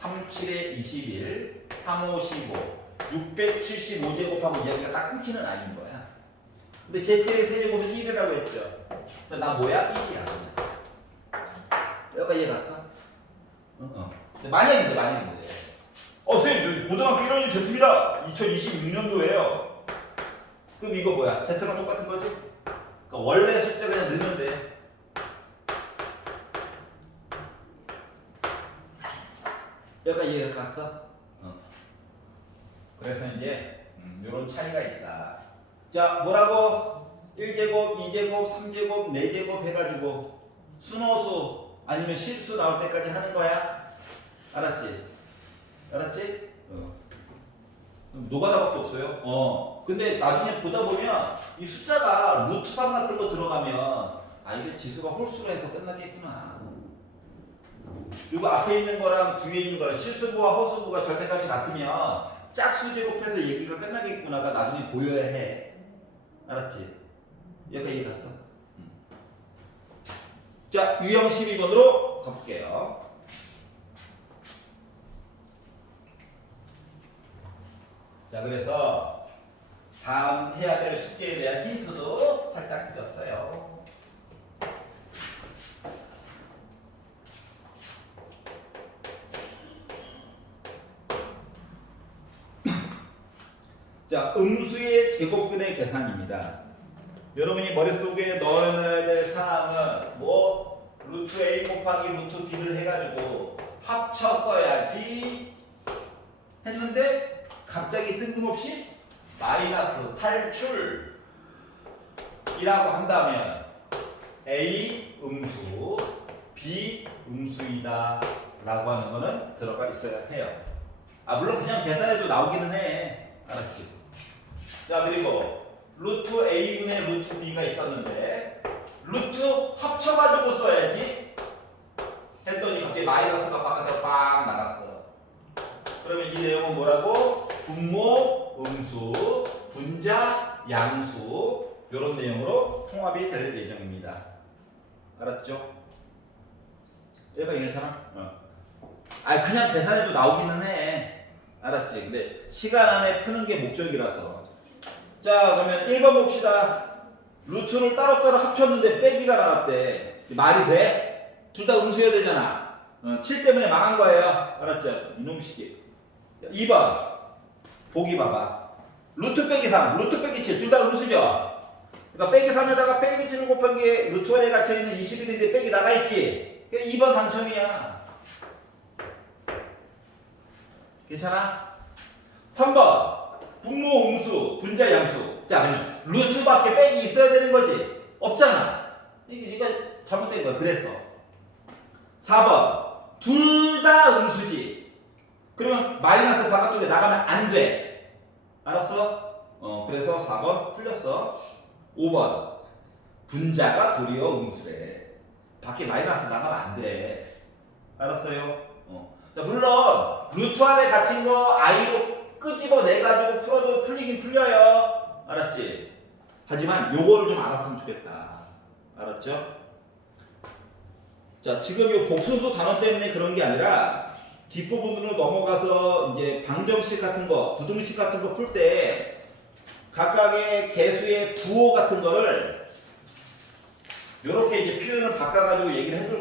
3, 7에 21, 3, 5, 15, 675제곱하고 얘가 딱 끊기는 아이인 거야. 근데 z의 세제곱은 1이라고 했죠. 근데 나 뭐야? 1이야. 여기까지 이해 갔어? 근데 만약인데 선생님 고등학교 1학년 됐습니다. 2026년도에요. 그럼 이거 뭐야? Z랑 똑같은 거지? 그러니까 원래 숫자 그냥 넣으면 돼. 여기가 이해가 갔어? 그래서 이제 이런 차이가 있다. 자, 뭐라고? 1제곱, 2제곱, 3제곱, 4제곱 해가지고 순호수 아니면 실수 나올 때까지 하는 거야. 알았지? 알았지? 노가다밖에 없어요. 근데 나중에 보다 보면 이 숫자가 루트 3 같은 거 들어가면 이게 지수가 홀수로 해서 끝나겠구나. 그리고 앞에 있는 거랑 뒤에 있는 거랑 실수부와 허수부가 절대값이 같으면 짝수 제곱해서 얘기가 끝나겠구나가 나중에 보여야 해. 알았지? 여기까지 갔어? 자, 유형 12번으로 가볼게요. 자, 그래서 다음 해야 될 숙제에 대한 힌트도 살짝 드렸어요. 자, 음수의 제곱근의 계산입니다. 여러분이 머릿속에 넣어놔야 될 사항은 뭐 루트 A 곱하기 루트 B를 해가지고 합쳐 써야지 했는데 갑자기 뜬금없이 마이너스 탈출이라고 한다면 A 음수, B 음수이다 라고 하는 거는 들어가 있어야 해요. 물론 그냥 계산해도 나오기는 해. 알았지? 자, 그리고 루트 A분의 루트 B가 있었는데 루트 합쳐가지고 써야지 했더니 갑자기 마이너스가 바깥으로 빵 나갔어. 그러면 이 내용은 뭐라고? 분모, 음수, 분자, 양수 이런 내용으로 통합이 될 예정입니다. 알았죠? 얘가 이해잖아? 그냥 계산해도 나오기는 해. 알았지? 근데 시간 안에 푸는 게 목적이라서. 자, 그러면 1번 봅시다. 루트를 따로따로 합쳤는데 빼기가 나왔대. 말이 돼? 둘 다 음수여야 되잖아. 7 때문에 망한 거예요. 알았죠? 이놈 시키. 2번 보기 봐봐. 루트 빼기 3, 루트 빼기 7 둘 다 음수죠? 그러니까 빼기 3에다가 빼기 7을 곱한 게 루트 안에 갇혀있는 21인데 빼기 나가있지? 2번 당첨이야. 괜찮아? 3번 분모, 음수, 분자, 양수. 자, 그러면 루트밖에 빼기 있어야 되는 거지? 없잖아. 이게 잘못된 거야. 그래서 4번 둘 다 음수지. 그러면 마이너스 바깥쪽에 나가면 안 돼. 알았어? 그래서 4번 틀렸어. 5번 분자가 도리어 음수래. 밖에 마이너스 나가면 안 돼. 알았어요? 자, 물론 루트 안에 갇힌 거 i로 끄집어내가지고 풀어도 풀리긴 풀려요. 알았지? 하지만 요거를 좀 알았으면 좋겠다. 알았죠? 자, 지금 요 복소수 단어 때문에 그런 게 아니라 뒷부분으로 넘어가서 이제 방정식 같은 거, 부등식 같은 거 풀 때 각각의 개수의 부호 같은 거를 요렇게 이제 표현을 바꿔가지고 얘기를 해줄